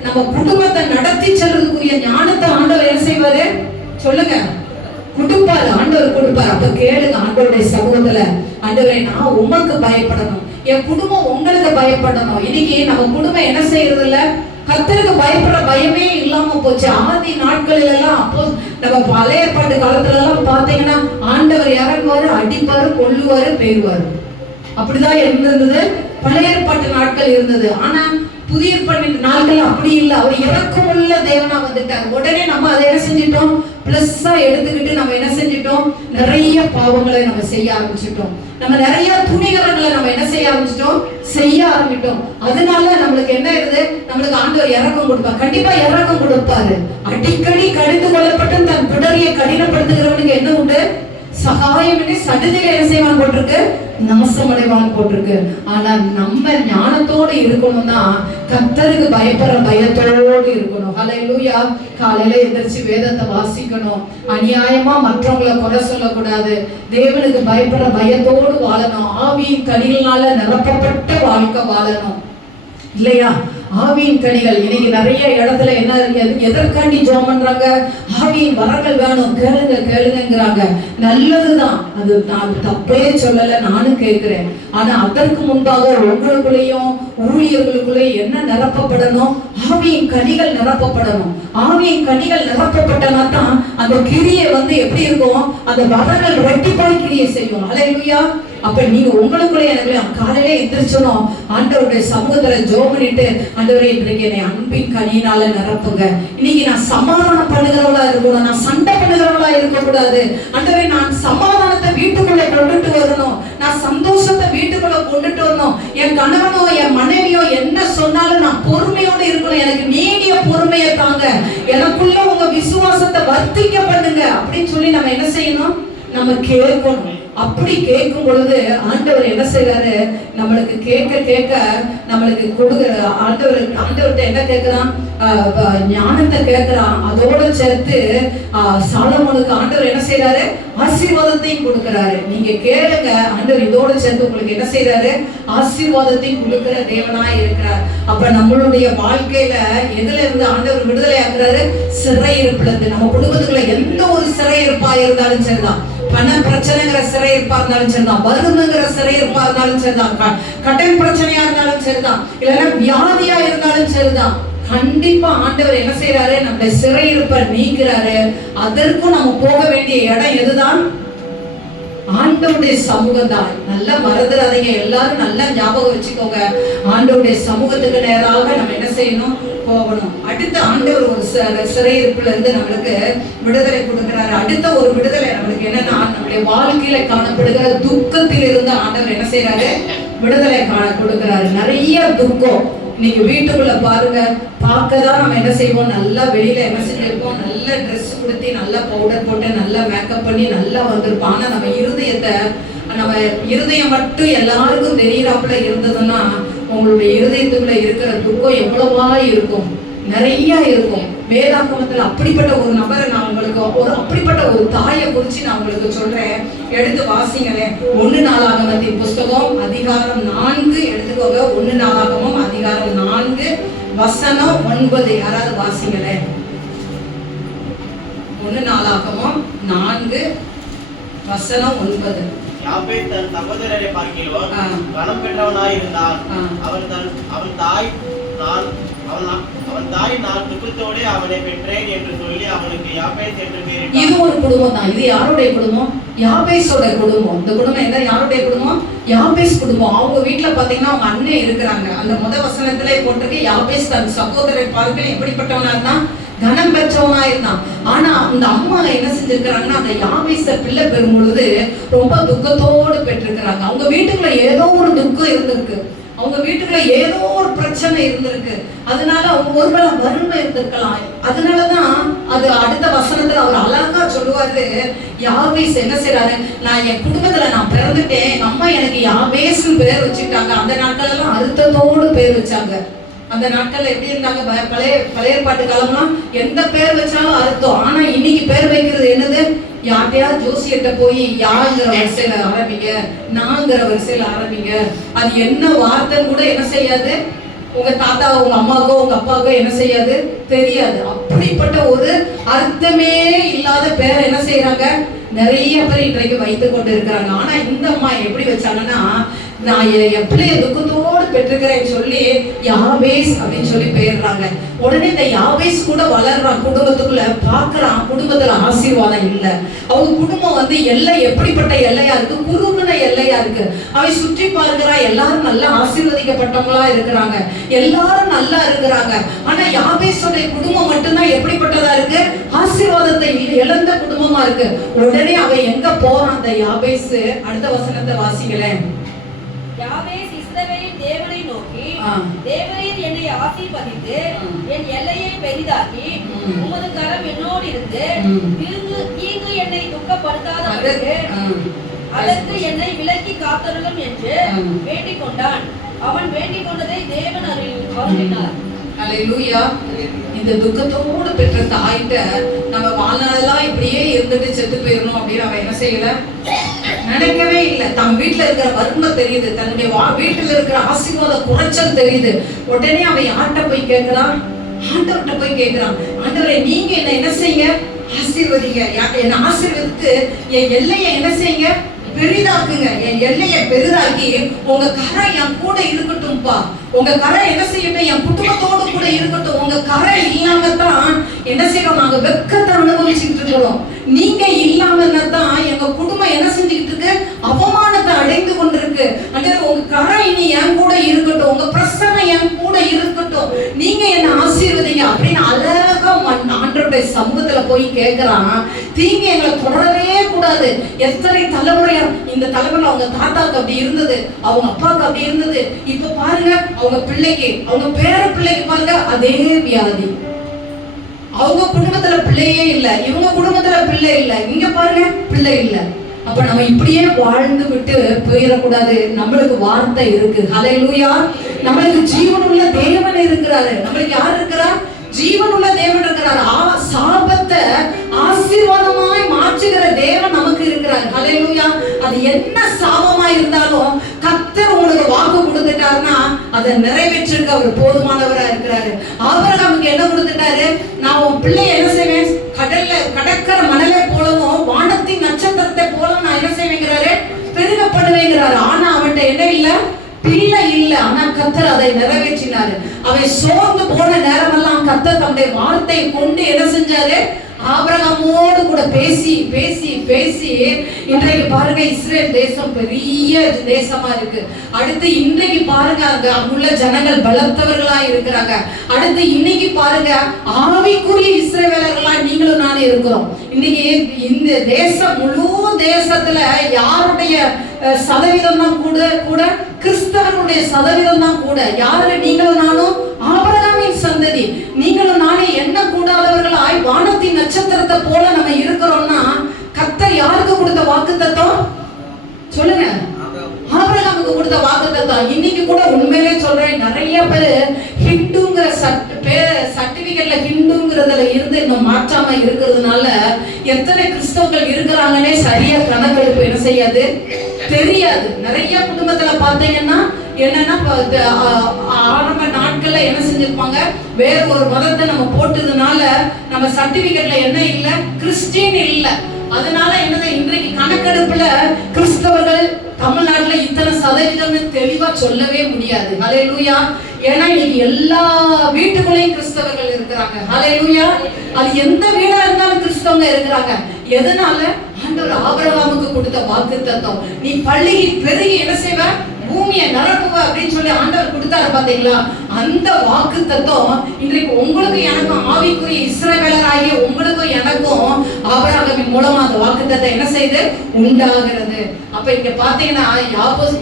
நம்ம குடும்பத்தை நடத்தி செல்றதுக்குரிய ஞானத்தை ஆண்டவர் என்ன செய்வாரு சொல்லுங்க, கொடுப்பாரு. ஆண்டவர் கொடுப்பாரு. அப்ப கேளுங்க ஆண்டவருடைய சமூகத்துல, ஆண்டவரே நான் உமக்கு பயப்படணும், என் குடும்பம் உங்களுக்கு பயப்படணும். இன்னைக்கு நம்ம குடும்பம் என்ன செய்யறது இல்ல, கர்த்தருக்கு பயப்படுற பயமே இல்லாம போச்சு. ஆதி நாட்களில் எல்லாம், அப்போ நம்ம பழைய ஏற்பாட்டு காலத்துல எல்லாம் பாத்தீங்கன்னா ஆண்டவர் இறங்குவாரு, அடிப்பாரு, கொல்லுவாரு, பெய்வாரு. அப்படிதான் இருந்தது பழைய ஏற்பாட்டு நாட்கள் இருந்தது. ஆனா புதிய ஏற்பாட்டு நாட்கள் அப்படி இல்லை. அவர் இரக்கமுள்ள தேவனா வந்துட்டார். உடனே நம்ம அதை என்ன செஞ்சிட்டோம், பிளஸ்ஸா எடுத்துக்கிட்டு நம்ம என்ன செஞ்சிட்டோம், நிறைய பாவங்களை நம்ம செய்ய ஆரம்பிச்சிட்டோம். நம்ம நிறைய துணிகரங்களை நம்ம என்ன செய்ய ஆரம்பிச்சிட்டோம், செய்ய ஆரம்பிட்டோம். அதனால நம்மளுக்கு என்ன ஆயிருது, நம்மளுக்கு ஆண்டவர் இரக்கம் கொடுப்பார். கண்டிப்பா இரக்கம் கொடுப்பாரு. அடிக்கடி கடிந்து கொள்ளப்பட்டு தன் பிடரியை கடினப்படுத்துகிறவனுக்கு என்ன உண்டு, சகாயம் சடுதியில என்ன செய்வான் போட்டிருக்கு, நாசமடைவான் போட்டிருக்கு. ஆனா நம்ம ஞானத்தோடு இருக்கணும்னா கர்த்தருக்கு பயப்படுற பயத்தோடு இருக்கணும். ஹல்லேலூயா. காலையில எந்திரிச்சு வேதத்தை வாசிக்கணும். அநியாயமா மற்றவங்களை குறை சொல்லக்கூடாது. தேவனுக்கு பயப்படுற பயத்தோடு வாழணும். ஆவியின் கனிகளால நிரப்பப்பட்ட வாழ்க்கை வாழணும் இல்லையா? ஆவியின் கனிகள் இன்னைக்கு நிறைய இடத்துல என்ன எதற்காண்டி ஜெபம் பண்றாங்க, ஆவியின் வரங்கள் வேணும், கேளுங்க கேளுங்கிறாங்க. நல்லதுதான், அது நான் தப்பே சொல்லல, நானும் கேட்கிறேன். ஆனா அதற்கு முன்பாக உங்களுக்குள்ளேயும் ஊழியர்களுக்குள்ளேயும் என்ன நிரப்பப்படணும், ஆவியின் கனிகள் நிரப்பப்படணும். ஆவியின் கனிகள் நிரப்பப்பட்டனா தான் அந்த கிரியை எப்படி இருக்கும், அந்த வரங்கள் ரெட்டிப்பாய் கிரியை செய்யும். ஹல்லேலூயா. அப்ப நீங்க உங்களுக்குள்ளே எனக்கு காலையிலே எந்திரிச்சணும், ஆண்டவருடைய சமூகத்துல ஜெபம் பண்ணிட்டு, ஆண்டவரே இன்றைக்கு என்னை அன்பின் கனியினால நிரப்புங்க. இன்னைக்கு நான் சமாதானம் பண்ணுகிறவளா இருக்கணும், நான் சண்டை பண்ணுகிறவளா இருக்கக்கூடாது. ஆண்டவரே நான் சமாதானத்தை வீட்டுக்குள்ள கொண்டுட்டு வரணும், நான் சந்தோஷத்தை வீட்டுக்குள்ள கொண்டுட்டு வரணும். என் கணவனோ என் மனைவியோ என்ன சொன்னாலும் நான் பொறுமையோடு இருக்கணும். எனக்கு நீடிய பொறுமையை தாங்க, எனக்குள்ள உங்க விசுவாசத்தை வர்த்திக்க பண்ணுங்க அப்படின்னு சொல்லி நம்ம என்ன செய்யணும், நம்ம கேட்கணும். அப்படி கேட்கும் பொழுது ஆண்டவர் என்ன செய்யறாரு, நம்மளுக்கு கேட்க கேட்க நம்மளுக்கு கொடுக்குற ஆண்டவர்கிட்ட என்ன கேட்கிறான், ஞானத்தை கேட்கிறான். அதோட சேர்த்து சாலமோனுக்கு ஆண்டவர் என்ன செய்யறாரு, ஆசீர்வாதத்தையும் கொடுக்கிறாரு. நீங்க கேளுங்க, ஆண்டவர் இதோட சேர்த்து உங்களுக்கு என்ன செய்யறாரு, ஆசீர்வாதத்தையும் கொடுக்கிற தேவனாய் இருக்கிறார். அப்ப நம்மளுடைய வாழ்க்கையில எதுல இருந்து ஆண்டவர் விடுதலை ஆக்குறாரு, சிறையிருப்புல இருந்து. நம்ம குடும்பத்துக்குள்ள எந்த ஒரு சிறையிருப்பா இருந்தாலும் சரிதான், பண பிரச்சனைங்கிற சிறையிருப்பா இருந்தாலும் சரிதான், வறுமைங்கிற சிறையிருப்பா இருந்தாலும் சரிதான், கடன் பிரச்சனையா இருந்தாலும் சரிதான், இல்லைன்னா வியாதியா இருந்தாலும் சரிதான், கண்டிப்பா ஆண்டவர் என்ன செய்யறாரு, நம்முடைய சிறையிருப்பை நீக்கிறாரு. அதற்கும் நம்ம போக வேண்டிய இடம் எதுதான், ஆண்டவருடைய சமூகம் தான். நல்லா மறந்துடாதீங்க, எல்லாரும் நல்லா ஞாபகம் வச்சுக்கோங்க. ஆண்டவருடைய சமூகத்துக்கு நேராக நம்ம என்ன செய்யணும், போகணும். அடுத்த ஆண்டவர் ஒரு சிறையிருப்புல இருந்து நம்மளுக்கு விடுதலை கொடுக்கிறாரு. அடுத்த ஒரு விடுதலை நம்மளுக்கு என்னன்னா, நம்மளுடைய வாழ்க்கையில காணப்படுகிற துக்கத்தில் இருந்து ஆண்டவர் என்ன செய்யறாரு, விடுதலை கொடுக்கிறாரு. நிறைய துக்கம் இன்னைக்கு வீட்டுக்குள்ள பாருங்க, பார்க்கதான் நம்ம என்ன செய்வோம், நல்லா வெளியில என்ன செஞ்சிருப்போம், நல்ல ட்ரெஸ் கொடுத்து நல்லா பவுடர் போட்டு நல்லா மேக்கப் பண்ணி நல்லா வந்திருப்போம். ஆனா நம்ம இருதயம் மட்டும் எல்லாருக்கும் தெரியறாப்புல இருந்ததுன்னா, உங்களுடைய இருதயத்துக்குள்ள இருக்கிற துக்கம் எவ்வளவா இருக்கும், நிறைய இருக்கும். வேதாகமத்துல அப்படிப்பட்ட ஒரு நபரை நான் உங்களுக்கு அப்படிப்பட்ட ஒரு தாயை குறிச்சு நான் உங்களுக்கு சொல்றேன். எடுத்து வாசிங்களேன். 1 நாளாகமத்தின் புஸ்தகம் அதிகாரம் 4 எடுத்துக்கோங்க. 1 நாளாகமம் அதிகாரம் 4 வசனம் 9. யாராவது வாசிங்களேன். 1 நாளாகமம் 4 வசனம் 9. யாப்பேத் தன் சகோதரரை பார்க்கிலும் கனம் பெற்றவனாய் இருந்தான். அவன் தாய் நான் துக்கத்தோடு அவனை பெற்றேன் என்று சொல்லி அவனுக்கு யாப்பேத் என்று பெயரிட்டார். இது ஒரு குடும்பம் தான். இது யாருடைய குடும்பம், யாபேஸோட குடும்பம். இந்த குடும்பம் என்ன, யாருடைய குடும்பம், யாபேஸ் குடும்பம். அவங்க வீட்டுல பாத்தீங்கன்னா அவங்க அண்ணன் இருக்கிறாங்க. அந்த வசனத்திலே போட்டிருக்கு, யாபேஸ் தன் சகோதரரை பார்க்க எப்படிப்பட்டவனா இருந்தான், கனம் பெற்றவனா இருந்தான். ஆனா அந்த அம்மா என்ன செஞ்சிருக்கிறாங்கன்னா, அந்த யாபேஸ பிள்ளை பெறும் பொழுது ரொம்ப துக்கத்தோடு பெற்றிருக்கிறாங்க. அவங்க வீட்டுக்குள்ள ஏதோ ஒரு துக்கம் இருந்திருக்கு, அவங்க வீட்டுக்குள்ள ஏதோ ஒரு பிரச்சனை இருந்திருக்கு. அதனால அவங்க ஒருவேளை வறுமை இருந்திருக்கலாம். அதனாலதான் அது அடுத்த வசனத்துல அவர் அழகா சொல்லுவாரு, யாபேஸ் என்ன செய்யறாரு, நான் என் குடும்பத்துல நான் பிறந்துட்டேன், எங்க அம்மா எனக்கு யாபேஸ்னு பேர் வச்சுட்டாங்க. அந்த நாட்கள் எல்லாம் அர்த்தத்தோடு பேர் வச்சாங்க. அந்த நாட்கள்ல எப்படி இருந்தாங்க, பழைய பாட்டு காலம்லாம் எந்த பேர் வச்சாலும் அர்த்தம். ஆனா இன்னைக்கு பேர் வைக்கிறது என்னது, யார்ட்டையா ஜோசியர்கிட்ட போய் யாங்கிற வரிசையில ஆரம்பிங்க, நாங்கிற வரிசையில ஆரம்பிங்க. அது என்ன வார்த்தைன்னு கூட என்ன செய்யாது, உங்க தாத்தா உங்க அம்மாவுக்கோ உங்க அப்பாவுக்கோ என்ன செய்யாது, தெரியாது. அப்படிப்பட்ட ஒரு அர்த்தமே இல்லாத பேரை என்ன செய்யறாங்க, நிறைய பேர் இன்றைக்கு வைத்துக் கொண்டு இருக்கிறாங்க. ஆனா இந்த அம்மா எப்படி வச்சாங்கன்னா, நான் என் பிள்ளைய துக்கத்தோடு பெற்றுக்கிறேன்னு சொல்லி யாபேஸ் அப்படின்னு சொல்லி பெயர்றாங்க. உடனே இந்த யாபேஸ் கூட வளர்றான், குடும்பத்துக்குள்ள பாக்குறான், குடும்பத்துல ஆசீர்வாதம் இல்ல. அவங்க குடும்பம் எல்லை எப்படிப்பட்ட எல்லையா இருக்கு, குறுகுன எல்லையா இருக்கு. அவன் சுற்றி பார்க்கிறா, எல்லாரும் நல்லா ஆசீர்வதிக்கப்பட்டவங்களா இருக்கிறாங்க, எல்லாரும் நல்லா இருக்கிறாங்க. ஆனா யாபேஸோட குடும்பம் மட்டும்தான் எப்படிப்பட்டதா இருக்கு, ஆசீர்வாதத்தை இழந்த குடும்பமா இருக்கு. உடனே அவன் எங்க போறான் அந்த யாபேஸ்? அடுத்த வசனத்தை வாசிங்களேன். யாபேஸ் இஸ்ரவேலின் தேவனை நோக்கி, தேவரீர் என்னை ஆசீர்வதித்து என் எல்லையை பெரிதாக்கி உமது கரம் என்னோடு இருந்து தீங்கு என்னை துக்கப்படுத்தாதவருக்கு அதற்கு என்னை விலக்கி காத்தருளும் என்று வேண்டிக் கொண்டான். அவன் வேண்டிக் கொண்டதை தேவன் அருளினார். அல்லேலூயா. இந்த துக்கத்தோடு பெற்ற தாயிட்ட நம்ம வாழ்நாளெல்லாம் இப்படியே இருந்துட்டு செத்து போயிடணும் அப்படின்னு அவன் என்ன செய்யல, நினைக்கவே இல்லை. தன் வீட்டுல இருக்கிற வறுமை தெரியுது, தன்னுடைய வீட்டுல இருக்கிற ஆசீர்வாத குறைச்சல் தெரியுது. உடனே அவன் யார்கிட்ட போய் கேட்கிறான், ஆண்டவர்கிட்ட போய் கேட்கிறான். ஆண்டவரே, நீங்க என்ன செய்யுங்க, ஆசீர்வதிங்க, என்ன ஆசீர்வதித்து என் எல்லையை என்ன செய்யுங்க, பெரிதாக்குங்க. என் எல்லையை பெரிதாக்கி உங்க கரை என் கூட இருக்கட்டும்பா. உங்க கரை என்ன செய்யட்டும், என் குடும்பத்தோடு கூட இருக்கட்டும். உங்க கரை இல்லாம தான் என்ன செய்யறோம், நாங்க வெக்கத்தை அனுபவிச்சுட்டு இருக்கிறோம். நீங்க இல்லாம தான் எங்க குடும்பம் என்ன செஞ்சுக்கிட்டு இருக்கு, அவமானத்தை அடைந்து கொண்டிருக்கு. உங்க கரை இனி என் கூட இருக்கட்டும், உங்க பிரசனை என் கூட இருக்கட்டும், நீங்க என்ன ஆசீர்வதிங்க அப்படின்னு அழகா ஆண்டவருடைய சமூகத்துல போய் கேட்கிறான். தீங்கு எங்களை தொடரவே கூடாது. எத்தனை தலைமுறையா இந்த தலைமுறை அவங்க தாத்தாக்கு அப்படி இருந்தது, அவங்க அப்பாவுக்கு அப்படி இருந்தது. இப்ப பாருங்க அவங்க பிள்ளைக்கு, அவங்க பேர பிள்ளைக்கு பாருங்க அதே வியாதி. அவங்க குடும்பத்துல பிள்ளையே இல்ல, இவங்க குடும்பத்துல பிள்ளை இல்ல, இங்க பாருங்க பிள்ளை இல்ல. அப்ப நம்ம இப்படியே வாழ்ந்து விட்டு போயிடக்கூடாது. நம்மளுக்கு வார்த்தை இருக்கு. ஹல்லேலூயா. நம்மளுக்கு ஜீவனுள்ள தேவன் இருக்கிறாரு. நம்மளுக்கு யார் இருக்கிறா, ஜீவனுள்ள தேவன் இருக்கிறார். சாபத்தை ஆசீர்வாதமாய் மாற்றுகிற தேவன் நமக்கு இருக்கிறார். ஹல்லேலூயா. அது என்ன சாபமா இருந்தாலும் கர்த்தர் உங்களுக்கு வாக்கு கொடுத்துட்டாருன்னா அதை நிறைவேற்றுக்க அவர் போதுமானவரா இருக்கிறாரு. ஆபிரகாமுக்கு என்ன கொடுத்துட்டாரு, நான் உன் பிள்ளைய என்ன செய்வேன், கடற்கரை மணலை போலவும் வானத்தின் நட்சத்திரத்தை போல நான் என்ன செய்வேங்கிறாரு, பெருகப்படுவேங்கிறாரு. ஆனா அவன்கிட்ட என்ன இல்ல, பிள்ளை இல்ல. ஆனா கர்த்தர் அதை நிறைவேற்றினாரு. அவன் சோர்ந்து போன நேரமெல்லாம் கர்த்தர் தன்னுடைய வார்த்தையை கொண்டு என்ன செஞ்சாரு, ஆபிரகாமோடு கூட பேசி பேசி பேசி இன்றைக்கு பாருங்க இஸ்ரேல் தேசம் பெரிய தேசமா இருக்கு. அடுத்து இன்றைக்கு பாருங்க அங்க உள்ள ஜனங்கள் பலத்தவர்களா இருக்கிறாங்க. அடுத்து இன்னைக்கு பாருங்க ஆவிக்குரிய இஸ்ரவேலர்களா நீங்களும் நானே இருக்கிறோம். இன்னைக்கு இந்த தேசம் முழு தேசத்துல யாருடைய சதவீதம் தான் கூட கிறிஸ்தவர்களுடைய சதவீதம் தான் கூட. யாரு, நீங்களும் நானும் ஆபிரகாமின் சந்ததி. நீங்களும் நானே என்ன கூடாதவர்களாய் வானத்தின் நட்சத்திரத்தை போல நம்ம இருக்கிறோம்னா கர்த்தர் யாருக்கு கொடுத்த வாக்குத்தத்தம் சொல்லுங்க, ஆபிரகாமுக்கு கொடுத்த வாக்குத்தத்தம். இன்னைக்கு கூட உண்மையிலே சொல்றேன், நிறைய பேர் ஹிந்துங்கிற சர்டிபிகேட்ல ஹிந்துங்கிறதுல இருந்து இன்னும் மாற்றாம இருக்கிறதுனால எத்தனை கிறிஸ்தவர்கள் இருக்கிறாங்கன்னே சரியா கணக்கெடுப்பு என்ன செய்யாது, தெரியாது. நிறைய குடும்பத்துல பாத்தீங்கன்னா என்னன்னா ஆரம்ப நாட்கள்ல என்ன செஞ்சிருப்பாங்க, வேற ஒரு மதத்தை நம்ம போட்டதுனால நம்ம சர்டிபிகேட்ல என்ன இல்ல, கிறிஸ்டியன் இல்ல. அதனால என்னது, இன்றைக்கு கணக்கெடுப்புல கிறிஸ்தவர்கள் தமிழ்நாட்டுல இத்தனை சதவீதம்னு தெளிவா சொல்லவே முடியாது. ஹல்லேலூயா. ஏன்னா இன்னைக்கு எல்லா வீட்டுக்குள்ளேயும் கிறிஸ்தவர்கள் இருக்கிறாங்க. ஹல்லேலூயா. அது எந்த வீடா இருந்தாலும் கிறிஸ்தவங்க இருக்கிறாங்க. எதனால, ஆண்டவர் ஆபிரகாமுக்கு கொடுத்த வாக்குத்தத்தம், நீ பள்ளிக்கு பெருகி என்ன செய்வ, பூமியை நிரப்புவ அப்படின்னு சொல்லி ஆண்டவர் கொடுத்தாரு பாத்தீங்களா. அந்த வாக்குத்தத்தம் இன்றைக்கு உங்களுக்கு எனக்கும் ஆவிக்குரிய இஸ்ரவேலராகிய உங்களுக்கும் எனக்கும் ஆபிரகாமின் மூலமா அந்த வாக்குத்தத்தம் என்ன செய்து உண்டாகிறது. அப்ப இங்க பாத்தீங்கன்னா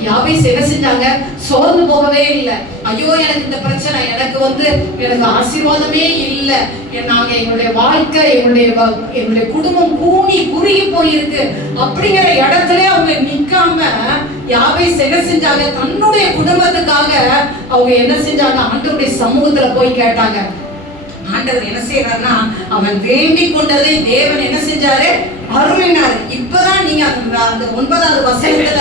யாபேஸ் என்ன செஞ்சாங்க, சோர்ந்து போகவே இல்லை. ஐயோ எனக்கு இந்த பிரச்சனை, எனக்கு ஆசீர்வாதமே இல்லை, நாங்க எங்களுடைய வாழ்க்கை எங்களுடைய குடும்பம் கூனி குறுகி போயிருக்கு அப்படிங்கிற இடத்துல அவங்க நிக்காம யாபேஸ் என்ன செஞ்சாங்க, தன்னுடைய குடும்பத்துக்காக அவங்க என்ன செஞ்சாங்க, ஆண்டவருடைய சமூகத்துல போய் கேட்டாங்க. ஆண்டவர் என்ன செய்யறாருன்னா, அவன் வேண்டிக் கொண்டதை தேவன் என்ன செஞ்சாரு, அருளினார். இப்பதான் நீங்க அந்த 9வது வசனத்துல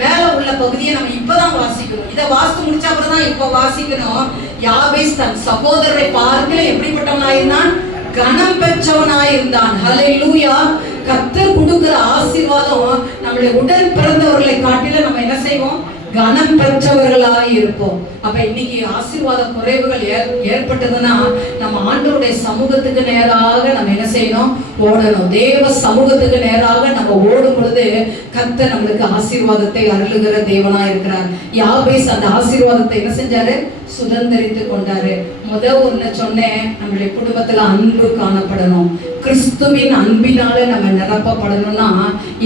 மேல உள்ள பகுதியை நம்ம இப்பதான் வாசிக்கணும். இதை வாசித்து முடிச்ச அப்புறம் தான் இப்ப வாசிக்கணும். யாபேஸ் தன் சகோதரரை பார்க்கல எப்படிப்பட்டவனாயிருந்தான், கனம் பெற்றவனாயிருந்தான். ஹல்லேலூயா. கர்த்தர் கொடுக்கிற ஆசீர்வாதம் நம்மளுடைய உடன் பிறந்தவர்களை காட்டில நம்ம என்ன செய்வோம், கனம் பெற்றவர்களாய் இருப்போம். அப்ப இன்னைக்கு ஆசீர்வாத குறைவுகள் ஏற்பட்டதுன்னா நம்ம ஆண்டவருடைய சமூகத்துக்கு நேராக நம்ம என்ன செய்யணும்? ஓடணும். தேவ சமூகத்துக்கு நேராக நம்ம ஓடும் பொழுது கர்த்தர் நம்மளுக்கு ஆசீர்வாதத்தை அருளுகிற தேவனா இருக்கிறார். யாபேஸ் அந்த ஆசீர்வாதத்தை என்ன செஞ்சாரு? சுதந்திரித்து கொண்டாரு. ஒன்னு சொன்னேன், நம்மளுடைய குடும்பத்துல அன்பு காணப்படணும். கிறிஸ்துவின் அன்பினால நம்ம நிரப்பப்படணும்னா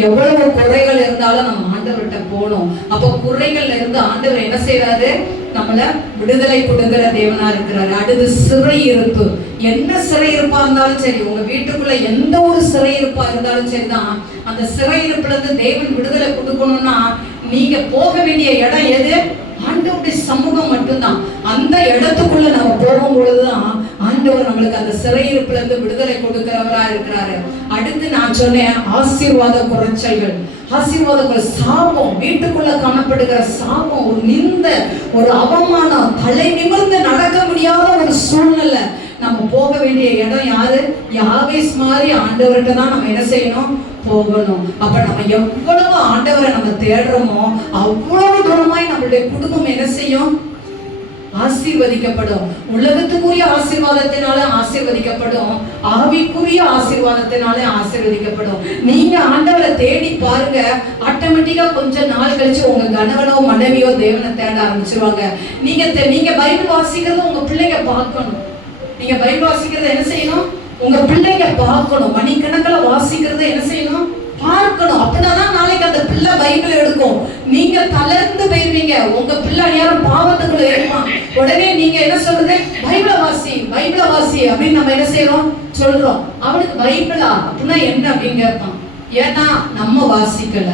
எவ்வளவு குறைகள் இருந்தாலும் நம்ம ஆண்டவர்கிட்ட போகணும். அப்போ குறைகள்ல இருந்து ஆண்டவர் என்ன செய்யறாரு? நம்மள விடுதலை கொடுக்கிற தேவனா இருக்கிறாரு. அடுத்து சிறையிருப்பு. என்ன சிறையிருப்பா இருந்தாலும் சரி, உங்க வீட்டுக்குள்ள எந்த ஒரு சிறையிருப்பா இருந்தாலும் சரிதான், அந்த சிறையிருப்புல இருந்து தேவன் விடுதலை கொடுக்கணும்னா நீங்க போக வேண்டிய இடம் எது? ஆண்டவருடைய சமூகம் மட்டும்தான். அந்த இடத்துக்குள்ள நம்ம போகும் பொழுதுதான் ஆண்டவர் நம்மளுக்கு அந்த சிறையிருப்புல இருந்து விடுதலை கொடுக்கிறவரா இருக்கிறாரு. அடுத்து நான் சொன்னேன் ஆசீர்வாத குறைச்சல்கள். ஆசீர்வாதங்கள் சாபம், வீட்டுக்குள்ள காணப்படுகிற சாபம், ஒரு நிந்த, ஒரு அவமானம், தலை நிமிர்ந்து நடக்க முடியாத ஒரு சூழ்நிலை. நம்ம போக வேண்டிய இடம் யாரு? யாபேஸ் மாதிரி ஆண்டவர்கிட்ட தான் நம்ம என்ன செய்யணும்? போகணும். அப்ப நம்ம எவ்வளவு ஆண்டவரை நம்ம தேடுறோமோ அவ்வளவு தூரமாய் நம்மளுடைய குடும்பம் என்ன செய்யும்? ஆசீர்வதிக்கப்படும். உலகத்துக்குரிய ஆசீர்வாதத்தினால ஆசீர்வதிக்கப்படும், ஆவிக்குரிய ஆசீர்வாதத்தினால ஆசீர்வதிக்கப்படும். நீங்க ஆண்டவரை தேடி பாருங்க, ஆட்டோமேட்டிக்கா கொஞ்ச நாள் கழிச்சு உங்க கணவனோ மனைவியோ தேவனை தேட ஆரம்பிச்சிருவாங்க. நீங்க பைபிள் வாசிக்கிறத உங்க பிள்ளைங்க பார்க்கணும். நீங்க பைபிள் வாசிக்கிறத என்ன செய்யணும்? உங்க பிள்ளைங்க பார்க்கணும். மணிக்கணக்கில் வாசிக்கிறத என்ன செய்யணும்? பார்க்கணும். அப்படிதான் நாளைக்கு அந்த பிள்ளை பைபிள் எடுக்கும். நீங்க தளர்ந்து போயிருவீங்க. உங்க பிள்ளை யாரும் பாவத்துக்குள்ள இருப்பான். உடனே நீங்க என்ன சொல்றது? பைபிள வாசி, பைபிள வாசி அப்படின்னு நம்ம என்ன செய்யறோம்? சொல்றோம். அவனுக்கு பைபிளா அப்படின்னா என்ன அப்படின்னு கேட்பான். ஏன்னா நம்ம வாசிக்கல.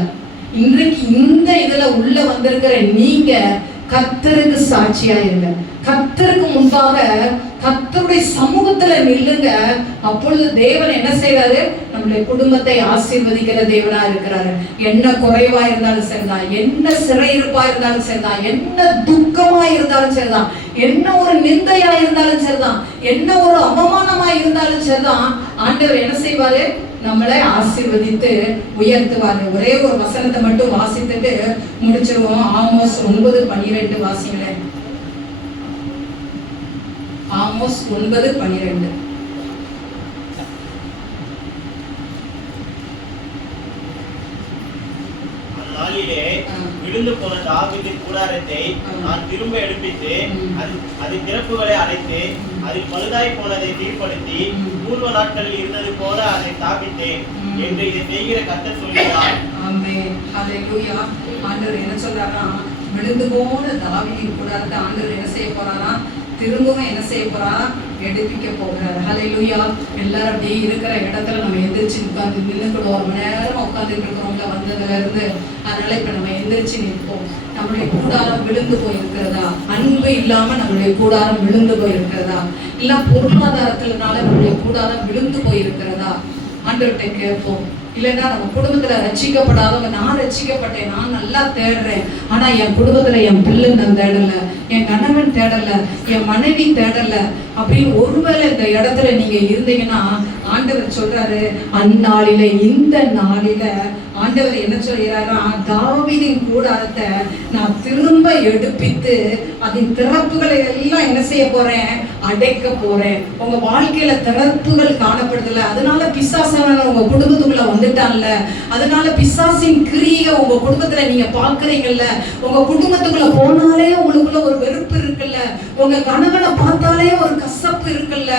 இன்றைக்கு இந்த இதுல உள்ள வந்திருக்கிற நீங்க கர்த்தருக்கு சாட்சியா இருங்க. கர்த்தருக்கு முன்பாக கர்த்தருடைய சமூகத்துல நில்லுங்க. அப்பொழுது தேவன் என்ன செய்யறாரு? நம்முடைய குடும்பத்தை ஆசீர்வதிக்கிற தேவனா இருக்கிறாரு. என்ன குறைவா இருந்தாலும் சரிதான், என்ன சிறையிருப்பா இருந்தாலும் சரிதான், என்ன துக்கமா இருந்தாலும் சரிதான், என்ன ஒரு நிந்தையா இருந்தாலும் சரிதான், என்ன ஒரு அவமானமா இருந்தாலும் சரிதான், ஆண்டவர் என்ன செய்வாரு? நம்மளை ஆசீர்வதித்து உயர்த்துவாரு. ஒரே ஒரு வசனத்தை மட்டும் வாசித்துட்டு முடிச்சிருவோம். ஆமோஸ் 9:12 வாசிங்களேன். ஆமோஸ் 9:12. அந்நாளிலே விழுந்து போன தாவீதின் கூடாரத்தை நான் திரும்ப எடுப்பித்து அதில் திறப்புகளை அடைத்து அதில் பழுதாய் போனதை தீர்ப்படுத்தி பூர்வ நாட்களில் இருந்தது போல அதை தாப்பித்தேன் என்று இதை செய்கிற கர்த்தர் சொல்கிறார். ஆமென். ஹல்லேலூயா. ஆண்டவர் என்ன சொல்றாரா? விழுந்து போன தாவீதின் கூடாரத்தை ஆண்டவர் என்ன செய்ய போறாரா? திரும்பவும் என்ன செய்ய போறாரா? எடுப்பிக்க போகிறார். ஹல்லேலூயா. எல்லாரும் அப்படியே இருக்கிற இடத்துல நம்ம எந்திரிச்சு உட்கார்ந்து நின்றுக்கிடுவோம். ரொம்ப நேரம் உட்கார்ந்துட்டு இருக்கிறவங்கள வந்ததுல இருந்து. அதனால இப்ப நம்ம எந்திரிச்சு நிற்போம். நம்மளுடைய கூடாரம் விழுந்து போயிருக்கிறதா? அன்பு இல்லாம நம்மளுடைய கூடாரம் விழுந்து போயிருக்கிறதா? இல்ல பொருளாதாரத்தினால நம்மளுடைய கூடாரம் விழுந்து போயிருக்கிறதா? ஆண்டவர்கிட்ட கேட்போம். இல்லைன்னா நம்ம குடும்பத்துல ரட்சிக்கப்படாதவங்க, நான் ரட்சிக்கப்பட்டேன், நான் நல்லா தேடுறேன், ஆனா என் குடும்பத்துல என் பிள்ளை நான் தேடல, என் கணவன் தேடல, என் மனைவி தேடல அப்படின்னு ஒருவேளை இந்த இடத்துல நீங்க இருந்தீங்கன்னா ஆண்டவர் சொல்றாரு, அந்நாளில இந்த நாளில ஆண்டவர் என்ன சொல்கிறாரா? தாவீதின் கூடாரத்தை நான் திரும்ப எடுப்பித்து அதன் திறப்புகளை எல்லாம் என்ன செய்ய போறேன்? அடைக்க போறேன். உங்க வாழ்க்கையில திறப்புகள் காணப்படுதுல, அதனால பிசாசான உங்க குடும்பத்துக்குள்ள வந்துட்டான்ல, அதனால பிசாசின் கிரியை உங்க குடும்பத்துல நீங்க பாக்குறீங்கல்ல, உங்க குடும்பத்துக்குள்ள போனாலே உங்களுக்குள்ள ஒரு வெறுப்பு இருக்குல்ல, உங்க கணவனை பார்த்தாலே ஒரு கசப்பு இருக்குல்ல,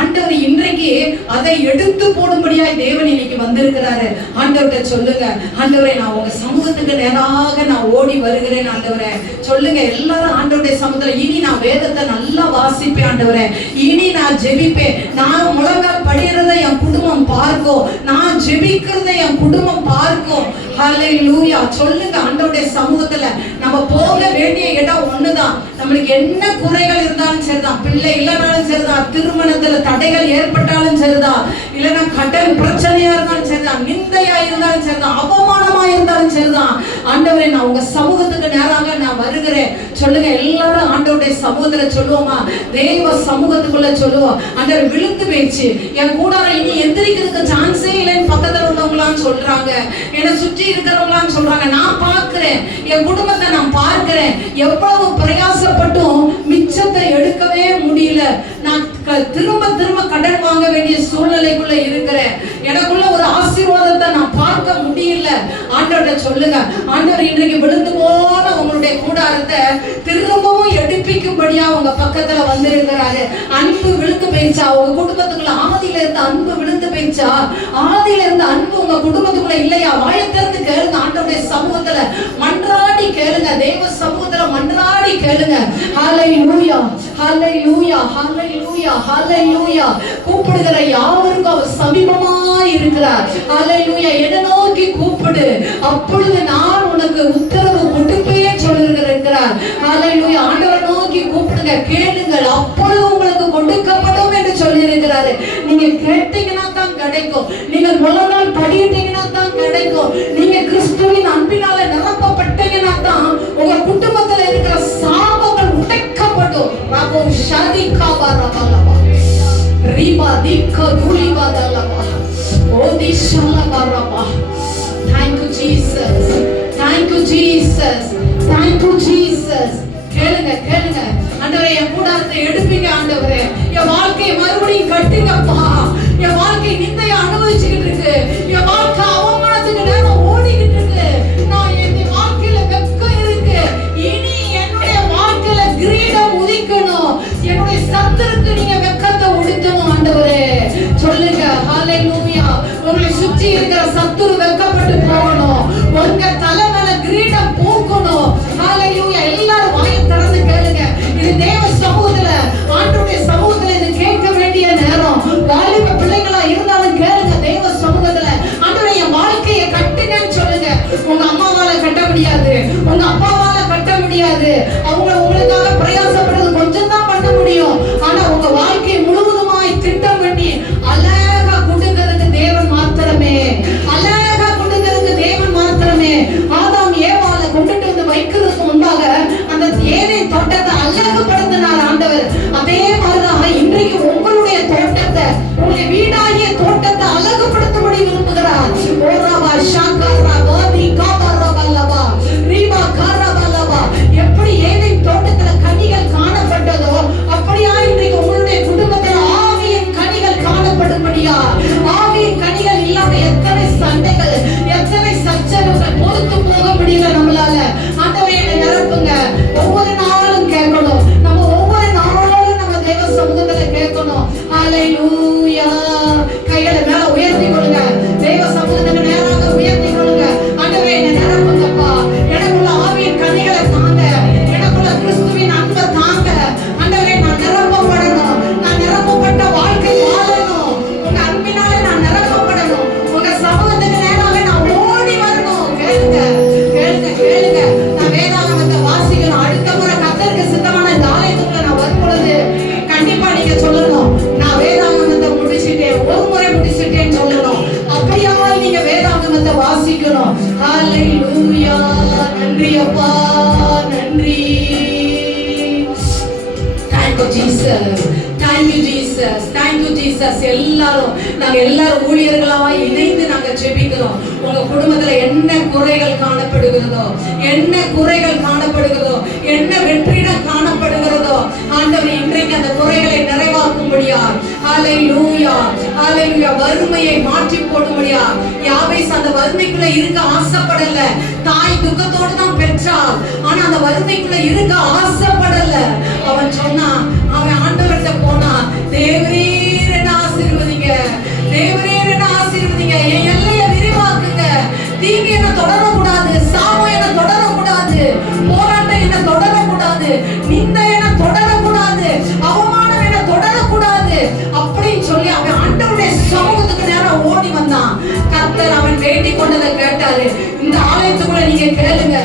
ஆண்டவர் இன்றைக்கு அதை எடுத்து போடும்படியாய் தேவன் இன்னைக்கு வந்திருக்கிறாரு. ஆண்டவர்கிட்ட சொல்லுங்க, ஆண்டவரே நான் உங்க சமூகத்துக்கு நேராக நான் ஓடி வருகிறேன். ஆண்டவரே சொல்லுங்க எல்லாரும் ஆண்டவருடைய சமூகத்துல, இனி நான் வேதத்தை நல்லா வாசிப்பேன் ஆண்டவரே, இனி நான் ஜெபிப்பேன், நான் முழங்கால் படிகிறத என் குடும்பம் பார்க்கும், நான் ஜெபிக்கிறத என் குடும்பம் பார்க்கும். ஹல்லேலூயா. சொல்லுங்க ஆண்டவருடைய சமூகத்துல நம்ம போக வேண்டிய இடம் ஒண்ணுதான். நம்மளுக்கு என்ன குறைகள் இருந்தாலும் சரிதான், பிள்ளை இல்லைனாலும் சரிதான், திருமணத்துல தடைகள் ஏற்பட்டாலும் சரிதான், இல்லைன்னா கடன் பிரச்சனையா இருந்தாலும் சரிதான், நிந்தையா இருந்தாலும் சரிதான், அவமானமா இருந்தாலும் சரிதான், ஆண்டவரே நான் உங்க சமூகத்துக்கு நேராக நான் வருகிறேன். சொல்லுங்க எல்லாரும் ஆண்டவருடைய சமூகத்துல சொல்லுவோமா? தேவ சமூகத்துக்குள்ள சொல்லுவோம். ஆண்டவர் விழுந்து போயிடுச்சு, என் கூடாரம் இனி எந்திரிக்கிறதுக்கு சான்ஸே இல்லைன்னு பக்கத்துல உள்ளவங்கள இருக்கிறவங்களாம் சொல்றாங்க, என்னை சுற்றி இருக்கிறவங்களாம் சொல்றாங்க. நான் பார்க்கிறேன், என் குடும்பத்தை நான் பார்க்கிறேன், எவ்வளவு பிரயாசப்பட்டும் மிச்சத்தை எடுக்கவே முடியல. நான் திரும்ப திரும்ப கடன் வாங்க வேண்டிய சூழ்நிலைக்குள்ள இருக்கிறேன். எனக்குள்ள ஒரு ஆசீர்வாதத்தை நான் பார்க்க முடியல. ஆண்டவர்கிட்ட சொல்லுங்க, ஆண்டவர் இன்றைக்கு விழுந்து போன உங்களுடைய கூடாரத்தை திரும்பவும் எடுப்பிக்கும்படியா உங்க பக்கத்துல வந்திருக்கிறாரு. அன்பு விழுந்து போயிடுச்சா உங்க குடும்பத்துக்குள்ள? ஆதியில இருந்த அன்பு விழுந்து போயிடுச்சா? ஆதியில இருந்த அன்பு உங்க குடும்பத்துக்குள்ள இல்லையா? வாயத்திறந்து கேளுங்க, ஆண்டவருடைய சமூகத்துல மன்றாடி கேளுங்க, தேவ சமூகத்துல மன்றாடி கேளுங்க. ஹல்லேலூயா, ஹல்லேலூயா, ஹல்லேலூயா, ஹல்லேலூயா. கூப்பிடுகிற யாவருக்கும் அவர் சமீபமாய் இருக்கிறார். ஹல்லேலூயா. என்னை நோக்கி கூப்பிடு, அப்பொழுது நான் உனக்கு உத்தரவு கொடுப்பேன் சொல்லுகிறார். ஹல்லேலூயா. ஆண்டவரை நோக்கி கூப்பிடுங்க, கேளுங்கள், அப்பொழுது உங்களுக்கு கொடுக்கப்படும் என்று சொல்லி இருக்கிறாரு. நீங்க கேட்டீங்கன்னா தான் கிடைக்கும். நீங்க முழங்கால் படியிட்டீங்கன்னா தான் கிடைக்கும். நீங்க கிறிஸ்துவின் அன்பினால நிரப்பப்பட்டீங்கன்னா தான் உங்க குடும்பத்துல இருக்கிற சாபங்கள் உடைக்கப்படும். ராகோ ஷாதி காபாரபலவா ரிபா திக்க குலிபாதலவா ஓதி ஷலபாரபா. Thank you Jesus, thank you Jesus, thank you Jesus. கேளுங்க, கேளுங்க. ஆண்டவரே, என் கூடாரத்தை எடுப்பீங்க ஆண்டவரே. என் வாழ்க்கையை மறுபடியும் கட்டுங்கப்பா. என் வாழ்க்கை நிந்தையை அனுபவிச்சுக்கிட்டு இருக்கு. என் வாழ்க்கை அவமானத்துக்கு நேரம் ஓடிக்கிட்டு இருக்கு. நான் என் வாழ்க்கையில வெக்கம் இருக்கு. இனி என்னுடைய வாழ்க்கையில கிரீடம் உதிக்கணும். என்னுடைய சத்துருக்கு நீங்க வெக்கத்தை உடுத்தணும் ஆண்டவரே. சொல்லுங்க ஹல்லேலூயா. உங்களை சுற்றி இருக்கிற சத்துரு வெக்கப்பட்டு போகணும். உங்க தலை மேல கிரீடம் பூக்கணும். ஹல்லேலூயா. எல்லாரும் வாயை திறந்து கேளுங்க. இது தேவ சமூகத்துல, ஆண்டவருடைய சமூகத்துல இது கேட்க வேண்டிய நேரம். வாலிப பிள்ளைகளா இருந்தாலும் கேளுங்க தேவ சமூகத்துல. ஆண்டவரே, என் வாழ்க்கையை கட்டுங்கன்னு சொல்லுங்க. உங்க அம்மாவால கட்ட முடியாது, உங்க அப்பாவால கட்ட முடியாது. அவங்க உங்களுக்காக பிரயாசப்படுறது கொஞ்சம் தான் பண்ண முடியும். ஆனா உங்க வாழ்க்கையை முழுவதுமாய் திட்டம் பண்ணி அழகா கொடுக்கிறதுக்கு தேவன் மாத்திரமே, அழகா கொடுக்கிறதுக்கு தேவன் மாத்திரமே. ஆதாம் ஏவாள கொண்டுட்டு வந்து வைக்கிறதுக்கு முன்பாக அந்த ஏதேன் தோட்டத்தை அழகுபடுத்தினார் ஆண்டவர். அதே மாதிரிதான் இன்றைக்கு உங்களுடைய தோட்டத்தை, உங்களுடைய வீடாகிய தோட்டத்தை அழகுபடுத்தும்படி விரும்புகிறார். ஓராவா ஷாகாரா வாதி காபாரபல்லவா ரீபா காரபல்லவா. எப்படி ஏதேன் தோட்டத்துல கனிகள் காணப்பட்டதோ அப்படியா இன்றைக்கு உங்களுடைய குடும்பத்தில் ஆவியின் கனிகள் காணப்படும்படியா. ஆவியின் கனிகள் இல்லாம எத்தனை சண்டைகள், எத்தனை சச்சரவுகள், பொறுத்து போக முடியல நம்மளால. ஆண்டவரே, என்னை நிரப்புங்க. ஒவ்வொரு நாளும் கேட்கணும். நம்ம ஒவ்வொரு நாளும் நம்ம தேவ சமூகத்துல கேட்கணும். ஹல்லேலூயா. கைகளை மேல உயர்த்தி கொள்ளுங்க. தேவ சமூகத்துக்கு நேராக உயர்த்தி கொள்ளுங்க. ஆண்டவரே, என்னை நிரப்புங்கப்பா. எனக்குள்ள ஆவியின் கனிகளை தாங்க. எனக்குள்ள கிறிஸ்துவின் அன்பை தாங்க. ஆண்டவரே, நான் நிரப்பப்படணும். நான் நிரப்பப்பட்ட வாழ்க்கை வாழணும். உங்க அன்பினாலே நான் நிரப்பப்படணும். உங்க சமூகத்துக்கு நேராக நான் ஓடி வரணும். கேளுங்க, கேளுங்க, கேளுங்க. நான் வேதாகமத்தை வாசிக்கணும். அடுத்த முறை கர்த்தருக்கு சித்தமான இந்த ஆலயத்துக்குள்ள நான் வரும் பொழுது கண்டிப்பா நீங்க சொல்லணும், நான் வேதாகமத்தை முடிச்சிட்டேன், ஒரு முறை முடிச்சிட்டேன்னு சொல்லணும். அப்படியா நீங்க வேதாகமத்தை வாசிக்கணும். ஹல்லேலூயா. நன்றி அப்பா, நன்றி. Thank you Jesus, thank you Jesus, thank you Jesus. நாங்க எல்லாரும் ஊழியர்களாய் இணைந்து நாங்க ஜெபிக்கிறோம். உங்க குடும்பத்துல என்ன குறைகள் காணப்படுகிறதோ, என்ன குறைகள் காணப்படுகிறதோ, என்ன வெற்றிடம் காணப்படுகிறதோ, ஆண்டவர் இன்றைக்கு அந்த குறைகளை நிறைவாக்கும்படியா. ஹல்லேலூயா, ஹல்லேலூயா. வறுமையை மாற்றி போடும்படியா. யாபேஸ் அந்த வறுமைக்குள்ள இருக்க ஆசைப்படல. தாய் துக்கத்தோடு தான் பெற்றாள், ஆனா அந்த வறுமைக்குள்ள இருக்க ஆசைப்படல. அவன் சொன்னான், அவன் ஆண்டவர்கிட்ட போனா, தேவரீர் என்ன ஆசீர்வதிங்க, தேவரீர் என்ன ஆசீர்வதிங்க, என் எல்லையை விரிவாக்குங்க. தீங்கு என்ன தொடரக்கூடாது, சாபம் என்ன தொடரக்கூடாது, போராட்டம் என்ன தொடரக்கூடாது, நிந்தை என்ன தொடரக்கூடாது, அவமானம் என்ன தொடரக்கூடாது அப்படின்னு சொல்லி அவன் ஆண்டவருடைய சமூகத்துக்கு நேரம் ஓடி வந்தான். கர்த்தர் அவன் வேண்டிக் கொண்டதை கேட்டாரு. இந்த ஆலயத்துக்குள்ள நீங்க கேளுங்க,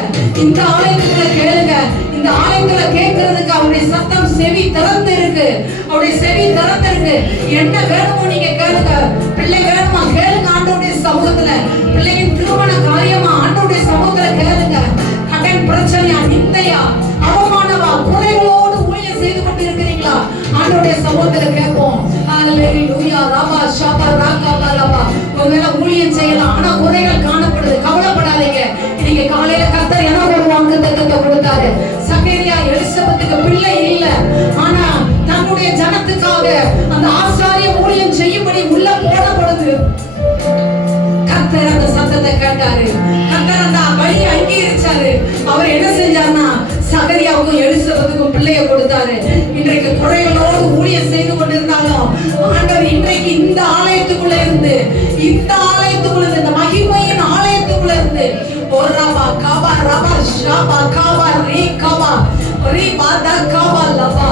இந்த ஆலயத்துக்குள்ள கேளுங்க. இந்த ஆலயத்துல கேட்கறதுக்கு அவருடைய சத்தம் செவி திறந்து இருக்கு, அவருடைய செவி திறந்து இருக்கு. என்ன வேணுமோ நீங்க கேளுங்க. பிள்ளை வேணுமா கேளுங்க ஆண்டவருடைய சமூகத்துல. பிள்ளையின் திருமண காரியமா ஆண்டவருடைய சமூகத்துல கேளுங்க. கடன் பிரச்சனையா, நிந்தையா, அவமானமா, குறைகளோடு ஊழியம் செய்து கொண்டு இருக்கிறீங்களா, ஆண்டவருடைய சமூகத்துல கேட்போம். ஹல்லேலூயா. ராபா ஷபா ராகா பலவா ஒருவேளை ஊழியம் செய்யலாம், ஆனா குறைகள் காணப்படுது. கவலைப்படாதீங்க. இன்னைக்கு காலையில கர்த்தர் என்ன ஒரு வாக்குத்தத்தத்தை கொடுத்தாரு. சகரியா எலிசபெத்துக்கு பிள்ளை இல்ல, ஆனா தன்னுடைய ஜனத்துக்காக அந்த ஆசாரிய ஊழியம் செய்யும்படி உள்ள போன பொழுது கர்த்தர் அந்த சத்தத்தை கேட்டாரு. கர்த்தர் அந்த வழியை அங்கீகரிச்சாரு. அவர் என்ன செஞ்சார்னா சகரியாவுக்கும் எலிசபெத்துக்கும் பிள்ளைய கொடுத்தாரு. இன்றைக்கு குறைகளோடு ஊழியம் செய்து கொண்டிருந்தாலும் ஆண்டவர் இன்றைக்கு இந்த ஆலயத்துக்குள்ள இருந்து, இந்த ஆலயத்துக்குள்ள இருந்து, இந்த மகிமையின் ஆலயத்துக்குள்ள இருந்து ஒரு ரபா காபா ரபா ஷாபா காபா ரீ காபா ரீ பாதா காபா லபா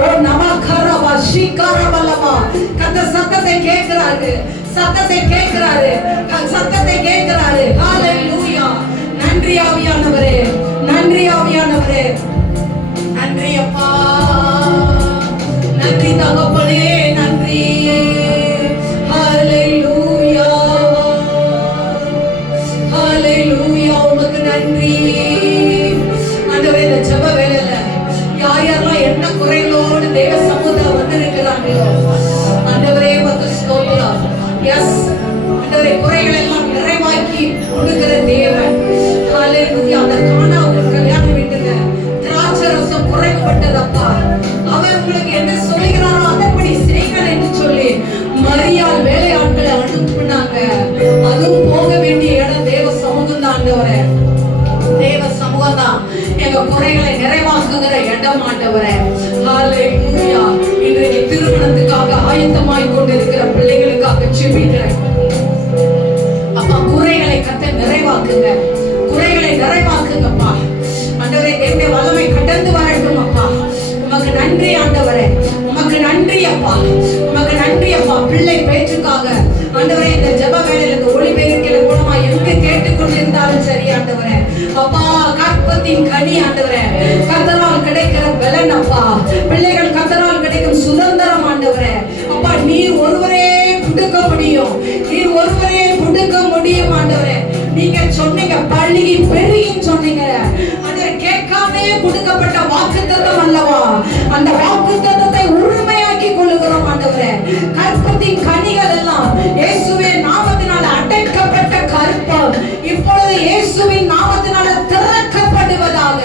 ஓ நம கரபா ஷிகரபா லபா கர்த்தர் சத்தத்தை கேட்கிறாரு. சத்தத்தை கேட்கிறாரு. சத்தத்தை கேட்கிறாரு. ஹalleluya. நன்றி ஆவியானவரே, நன்றி ஆவியானவரே, நன்றி அப்பா, நன்றி தகப்பனே, நன்றி. ஹalleluya, ஹalleluya. உமக்கு நன்றி ஆண்டவரே. இந்த ஜெப வேளையில யார் யாரெல்லாம் என்ன குறைகளோடு தேவ சமூகத்துல வந்திருக்கிறாங்களோ ஆண்டவரே உமக்கு ஸ்தோத்திரம். எஸ் ஆண்டவரே, குறைகள் எல்லாம் நிறைவாக்கி கொடுக்கிற தேவன். ஹalleluya. அந்த கானா ஒரு கல்யாண வீட்டுல திராட்சை ரசம் குறைக்கப்பட்டதப்பா. அவர் உங்களுக்கு என்ன சொல்லுகிறாரோ அதன்படி செய்யுங்கள் என்று சொல்லி மரியாள் வேலையாட்களை அனுப்புனாங்க. அதுவும் போக வேண்டிய இடம் தேவ சமூகம் தான். ஆண்டவரே, தேவ சமூகம் தான் எங்க குறைகளை நிறைவாக்குகிற இடம். ஆண்டவரே, ஹalleluya. இன்றைக்கு திருமணத்துக்காக ஆயத்தமாய் கொண்டிருக்கிற பிள்ளைகளுக்காக ஜெபிக்கிறேன். அப்பா, குறைகளை கர்த்தர் நிறைவாக்குங்க, குறைகளை நிறைவாக்குங்கப்பா. ஆண்டவரே, தேவனுடைய வல்லமை கடந்து வரட்டும் அப்பா. உமக்கு நன்றி ஆண்டவரே, உமக்கு நன்றி அப்பா, உமக்கு நன்றி அப்பா. பிள்ளை பேச்சுக்காக ஆண்டவரே இந்த ஜெப வேளையில இந்த ஒளிபெருக்கிற மூலமா எங்க கேட்டுக்கொண்டிருந்தாலும் சரி ஆண்டவரே அப்பா, கற்பத்தின் கனி ஆண்டவரே, கர்த்தரால் கிடைக்கிற பலன் அப்பா, பிள்ளைகள் கர்த்தரால் கிடைக்கும் சுதந்திரம் ஆண்டவரே அப்பா. நீர் ஒருவரே கொடுக்க முடியும், நீர் ஒருவரே கொடுக்க முடியும் ஆண்டவரே. நீங்க சொன்னீங்க பள்ளியை பெருகின்னு சொன்னீங்க. அதை கேட்காமே கொடுக்கப்பட்ட வாக்குத்தத்தம் அல்லவா? அந்த வாக்குத்தத்தத்தை உரிமையாக்கி கொள்ளுகிறோம் ஆண்டவரே. கற்பத்தின் கனிகள் எல்லாம் இயேசுவின் நாமத்தினால அடைக்கப்பட்ட கற்பம் இப்பொழுது இயேசுவின் நாமத்தினால திறக்கப்படுவதாக.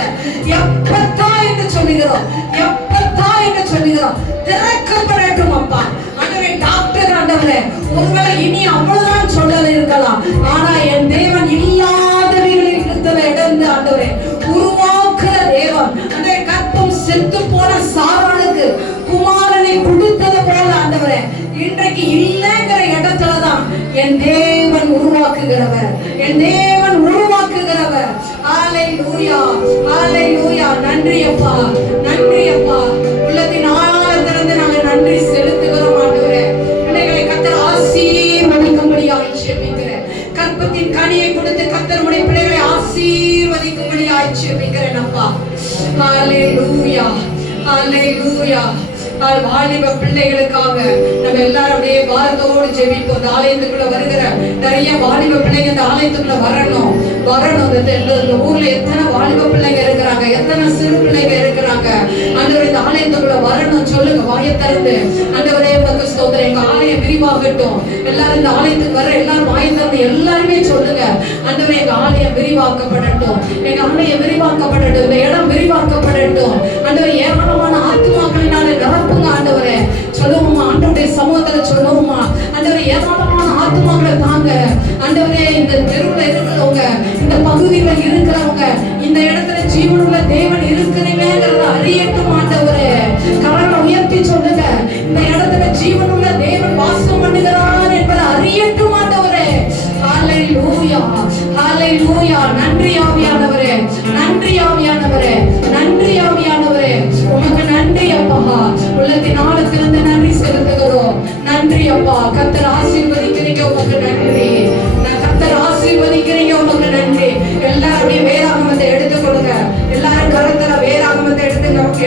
எப்பத்தா என்று சொல்லுகிறோம், எப்பத்தா என்று சொல்லுகிறோம். திறக்கப்படட்டும் அப்பா. ஆண்டவரே, டாக்டர் ஆண்டவரே, ஒருவேளை இனி அவ்வளவுதான் சொல்லல இருக்கலாம், ஆனா என் தேவன் இல்லாதவைகளில் இருக்கிற இடம் ஆண்டவரே உருவாக்குற தேவன். அந்த கற்பம் செத்து போன சாராளுக்கு குமாரனை கொடுத்தது போல ஆண்டவரே இன்றைக்கு இல்லைங்கிற இடத்துலதான் என் தேவன் உருவாக்குகிறவர், என் தேவன் உருவாக்குகிறவர். ஹalleluya, ஹalleluya. நன்றி அப்பா, நன்றி அப்பா. உள்ளத்தின் ஆழத்திலிருந்து நாங்கள் நன்றி செலுத்துகிறோம் ஆண்டவரே. பிள்ளைகளை கர்த்தர் ஆசீர்வதிக்கும்படியாய் ஜெபிக்கிறேன். கற்பத்தின் கனியை கொடுத்து கர்த்தருடைய பிள்ளைகளை ஆசீர்வதிக்கும்படியாய் ஜெபிக்கிறேன் அப்பா. ஹalleluya, ஹalleluya. வாலிப பிள்ளைகளுக்காக நம்ம எல்லாரும் அப்படியே பாரத்தோடு ஜெபிப்போம். இந்த ஆலயத்துக்குள்ள வருகிற நிறைய வாலிப பிள்ளைங்க இந்த ஆலயத்துக்குள்ள வரணும், வரணும். இந்த ஊர்ல எத்தனை வாலிப பிள்ளைங்க இருக்கிறாங்க, எத்தனை சிறு பிள்ளைங்க இருக்கிறாங்க. ஆண்டவரே, இந்த ஆலயத்துக்குள்ள வரணும் சொல்லுங்க வாயை திறந்து. ஆண்டவரே உமக்கு ஸ்தோத்திரம். எங்க ஆலயம் விரிவாகட்டும். எல்லாரும் இந்த ஆலயத்துக்கு வர எல்லாரும் வாயை திறந்து எல்லாருமே சொல்லுங்க, ஆண்டவரே எங்க ஆலயம் விரிவாக்கப்படட்டும், எங்க ஆலயம் விரிவாக்கப்படட்டும், இந்த இடம் விரிவாக்கப்படட்டும். ஆண்டவரே, ஏராளமான ஆத்துமாக்களினால நிரப்புங்க ஆண்டவரே. சொல்லுவோமா ஆண்டவருடைய சமூகத்துல சொல்லுவோமா ஆண்டவரே, ஏராளமான ஆத்துமாக்களை தாங்க ஆண்டவரே. இந்த தெருவுல இருக்கிறவங்க, இந்த பகுதியில இருக்கிறவங்க, இந்த இடத்துல ஜீவனுள்ள தேவன் இருக்கிறீங்கிறத அறியட்டும் ஆண்டவரே. கரங்களை உயர்த்தி சொல்லுங்க, இந்த இடத்துல ஜீவனுள்ள தேவன் வாசம் பண்ணுகிறார் என்பதை அறியட்டும் ஆண்டவரே. ஹalleluya, ஹalleluya. நன்றி ஆவியானவரே, நன்றி ஆவியானவரே, நன்றி ஆவியானவரே. உமக்கு நன்றி அப்பா. உள்ளத்தின் ஆழத்திலிருந்து நன்றி செலுத்துகிறோம். நன்றி அப்பா. கர்த்தர் ஆசீர்வதிக்கிறீங்க, உமக்கு நன்றி. கர்த்தர் ஆசீர்வதிக்கிறீங்க, உமக்கு நன்றி. எல்லாருடைய வேதாகமத்தை எடுத்துக்கொள்ளுங்க, எல்லாரும் கருத்தர வேதாகமத்தை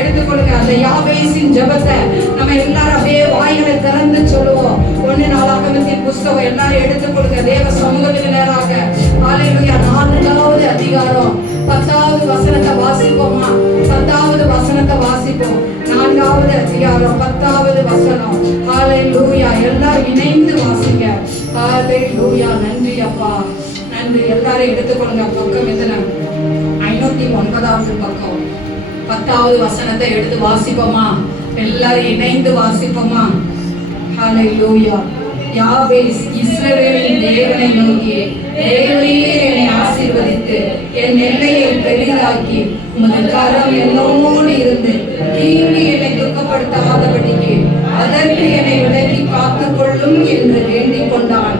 எடுத்துக்கொள்ளுங்க. அந்த யாபேசின் ஜெபத்தை நம்ம எல்லாரும் அப்படியே வாய்களை திறந்து சொல்லுவோம். 1 நாளாகமத்தின் புஸ்தகம் எல்லாரும் எடுத்துக்கொள்ளுங்க. தேவ சமூகத்துக்கு நேராக ஹalleluya. 4வது அதிகாரம் 10வது வசனத்தை வாசிப்போமா? 10வது வசனத்தை வாசிப்போம். 4வது அதிகாரம் 10வது வசனம். ஹalleluya. எல்லாரும் இணைந்து வாசிங்க. ஹalleluya. நன்றி அப்பா, நன்றி. எல்லாரும் எடுத்துக்கொள்ளுங்க. பக்கம் எத்தனை? 509வது பக்கம் 10வது வசனத்தை எடுத்து வாசிப்போமா? எல்லாரும் இணைந்து வாசிப்போமா? ஹalleluya. யாவே இஸ்ரவேலின் தேவனை நோக்கி, தேவரீர் என்னை ஆசீர்வதித்து என் எல்லையை பெரிதாக்கி உமது கரம் என்னோடு இருந்து தீங்கு என்னை துக்கப்படுத்தாதபடிக்கு அதற்கு என்னை விலக்கி காத்துக் கொள்ளும் என்று வேண்டிக் கொண்டான்.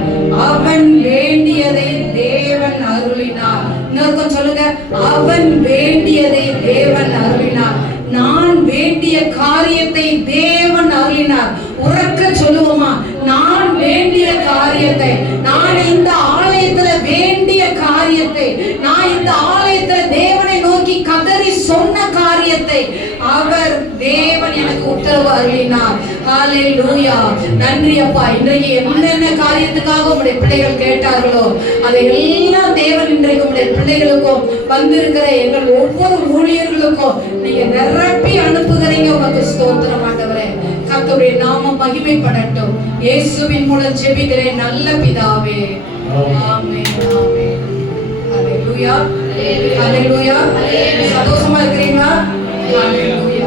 அவன் வேண்டியதை தேவன் அருளினார். இன்னொருக்கும் சொல்லுங்க, அவன் வேண்டியதை தேவன் அருளினார். நான் வேண்டிய காரியத்தை தேவன் அருளினார். உறக்க சொல்லுவோமா? நான் வேண்டிய காரியத்தை, நான் இந்த ஆலயத்துல வேண்டிய காரியத்தை, நான் இந்த ஆலயத்துல தேவனை நோக்கி கதறி சொன்ன காரியத்தை அவர் தேவன் எனக்கு உத்தரவு அருளினார். ஹalleluya. நன்றி அப்பா. இன்றைக்கு என்னென்ன காரியத்துக்காக உங்களுடைய பிள்ளைகள் கேட்டார்களோ அதை எல்லாம் தேவன் இன்றைக்கு உங்களுடைய பிள்ளைகளுக்கும் வந்திருக்கிற எங்கள் ஒவ்வொரு ஊழியர்களுக்கும் நீங்க நிரப்பி அனுப்புகிறீங்க. உமக்கு ஸ்தோத்திரம் ஆண்டவரே. கர்த்தருடைய நாமம் மகிமைப்படட்டும். இயேசுவின் மூலம் ஜெபிக்கிறேன் நல்ல பிதாவே. ஆமென். ஆமென். ஹalleluya. ஹalleluya. சந்தோஷமா இருக்கிறீங்களா? ஹalleluya.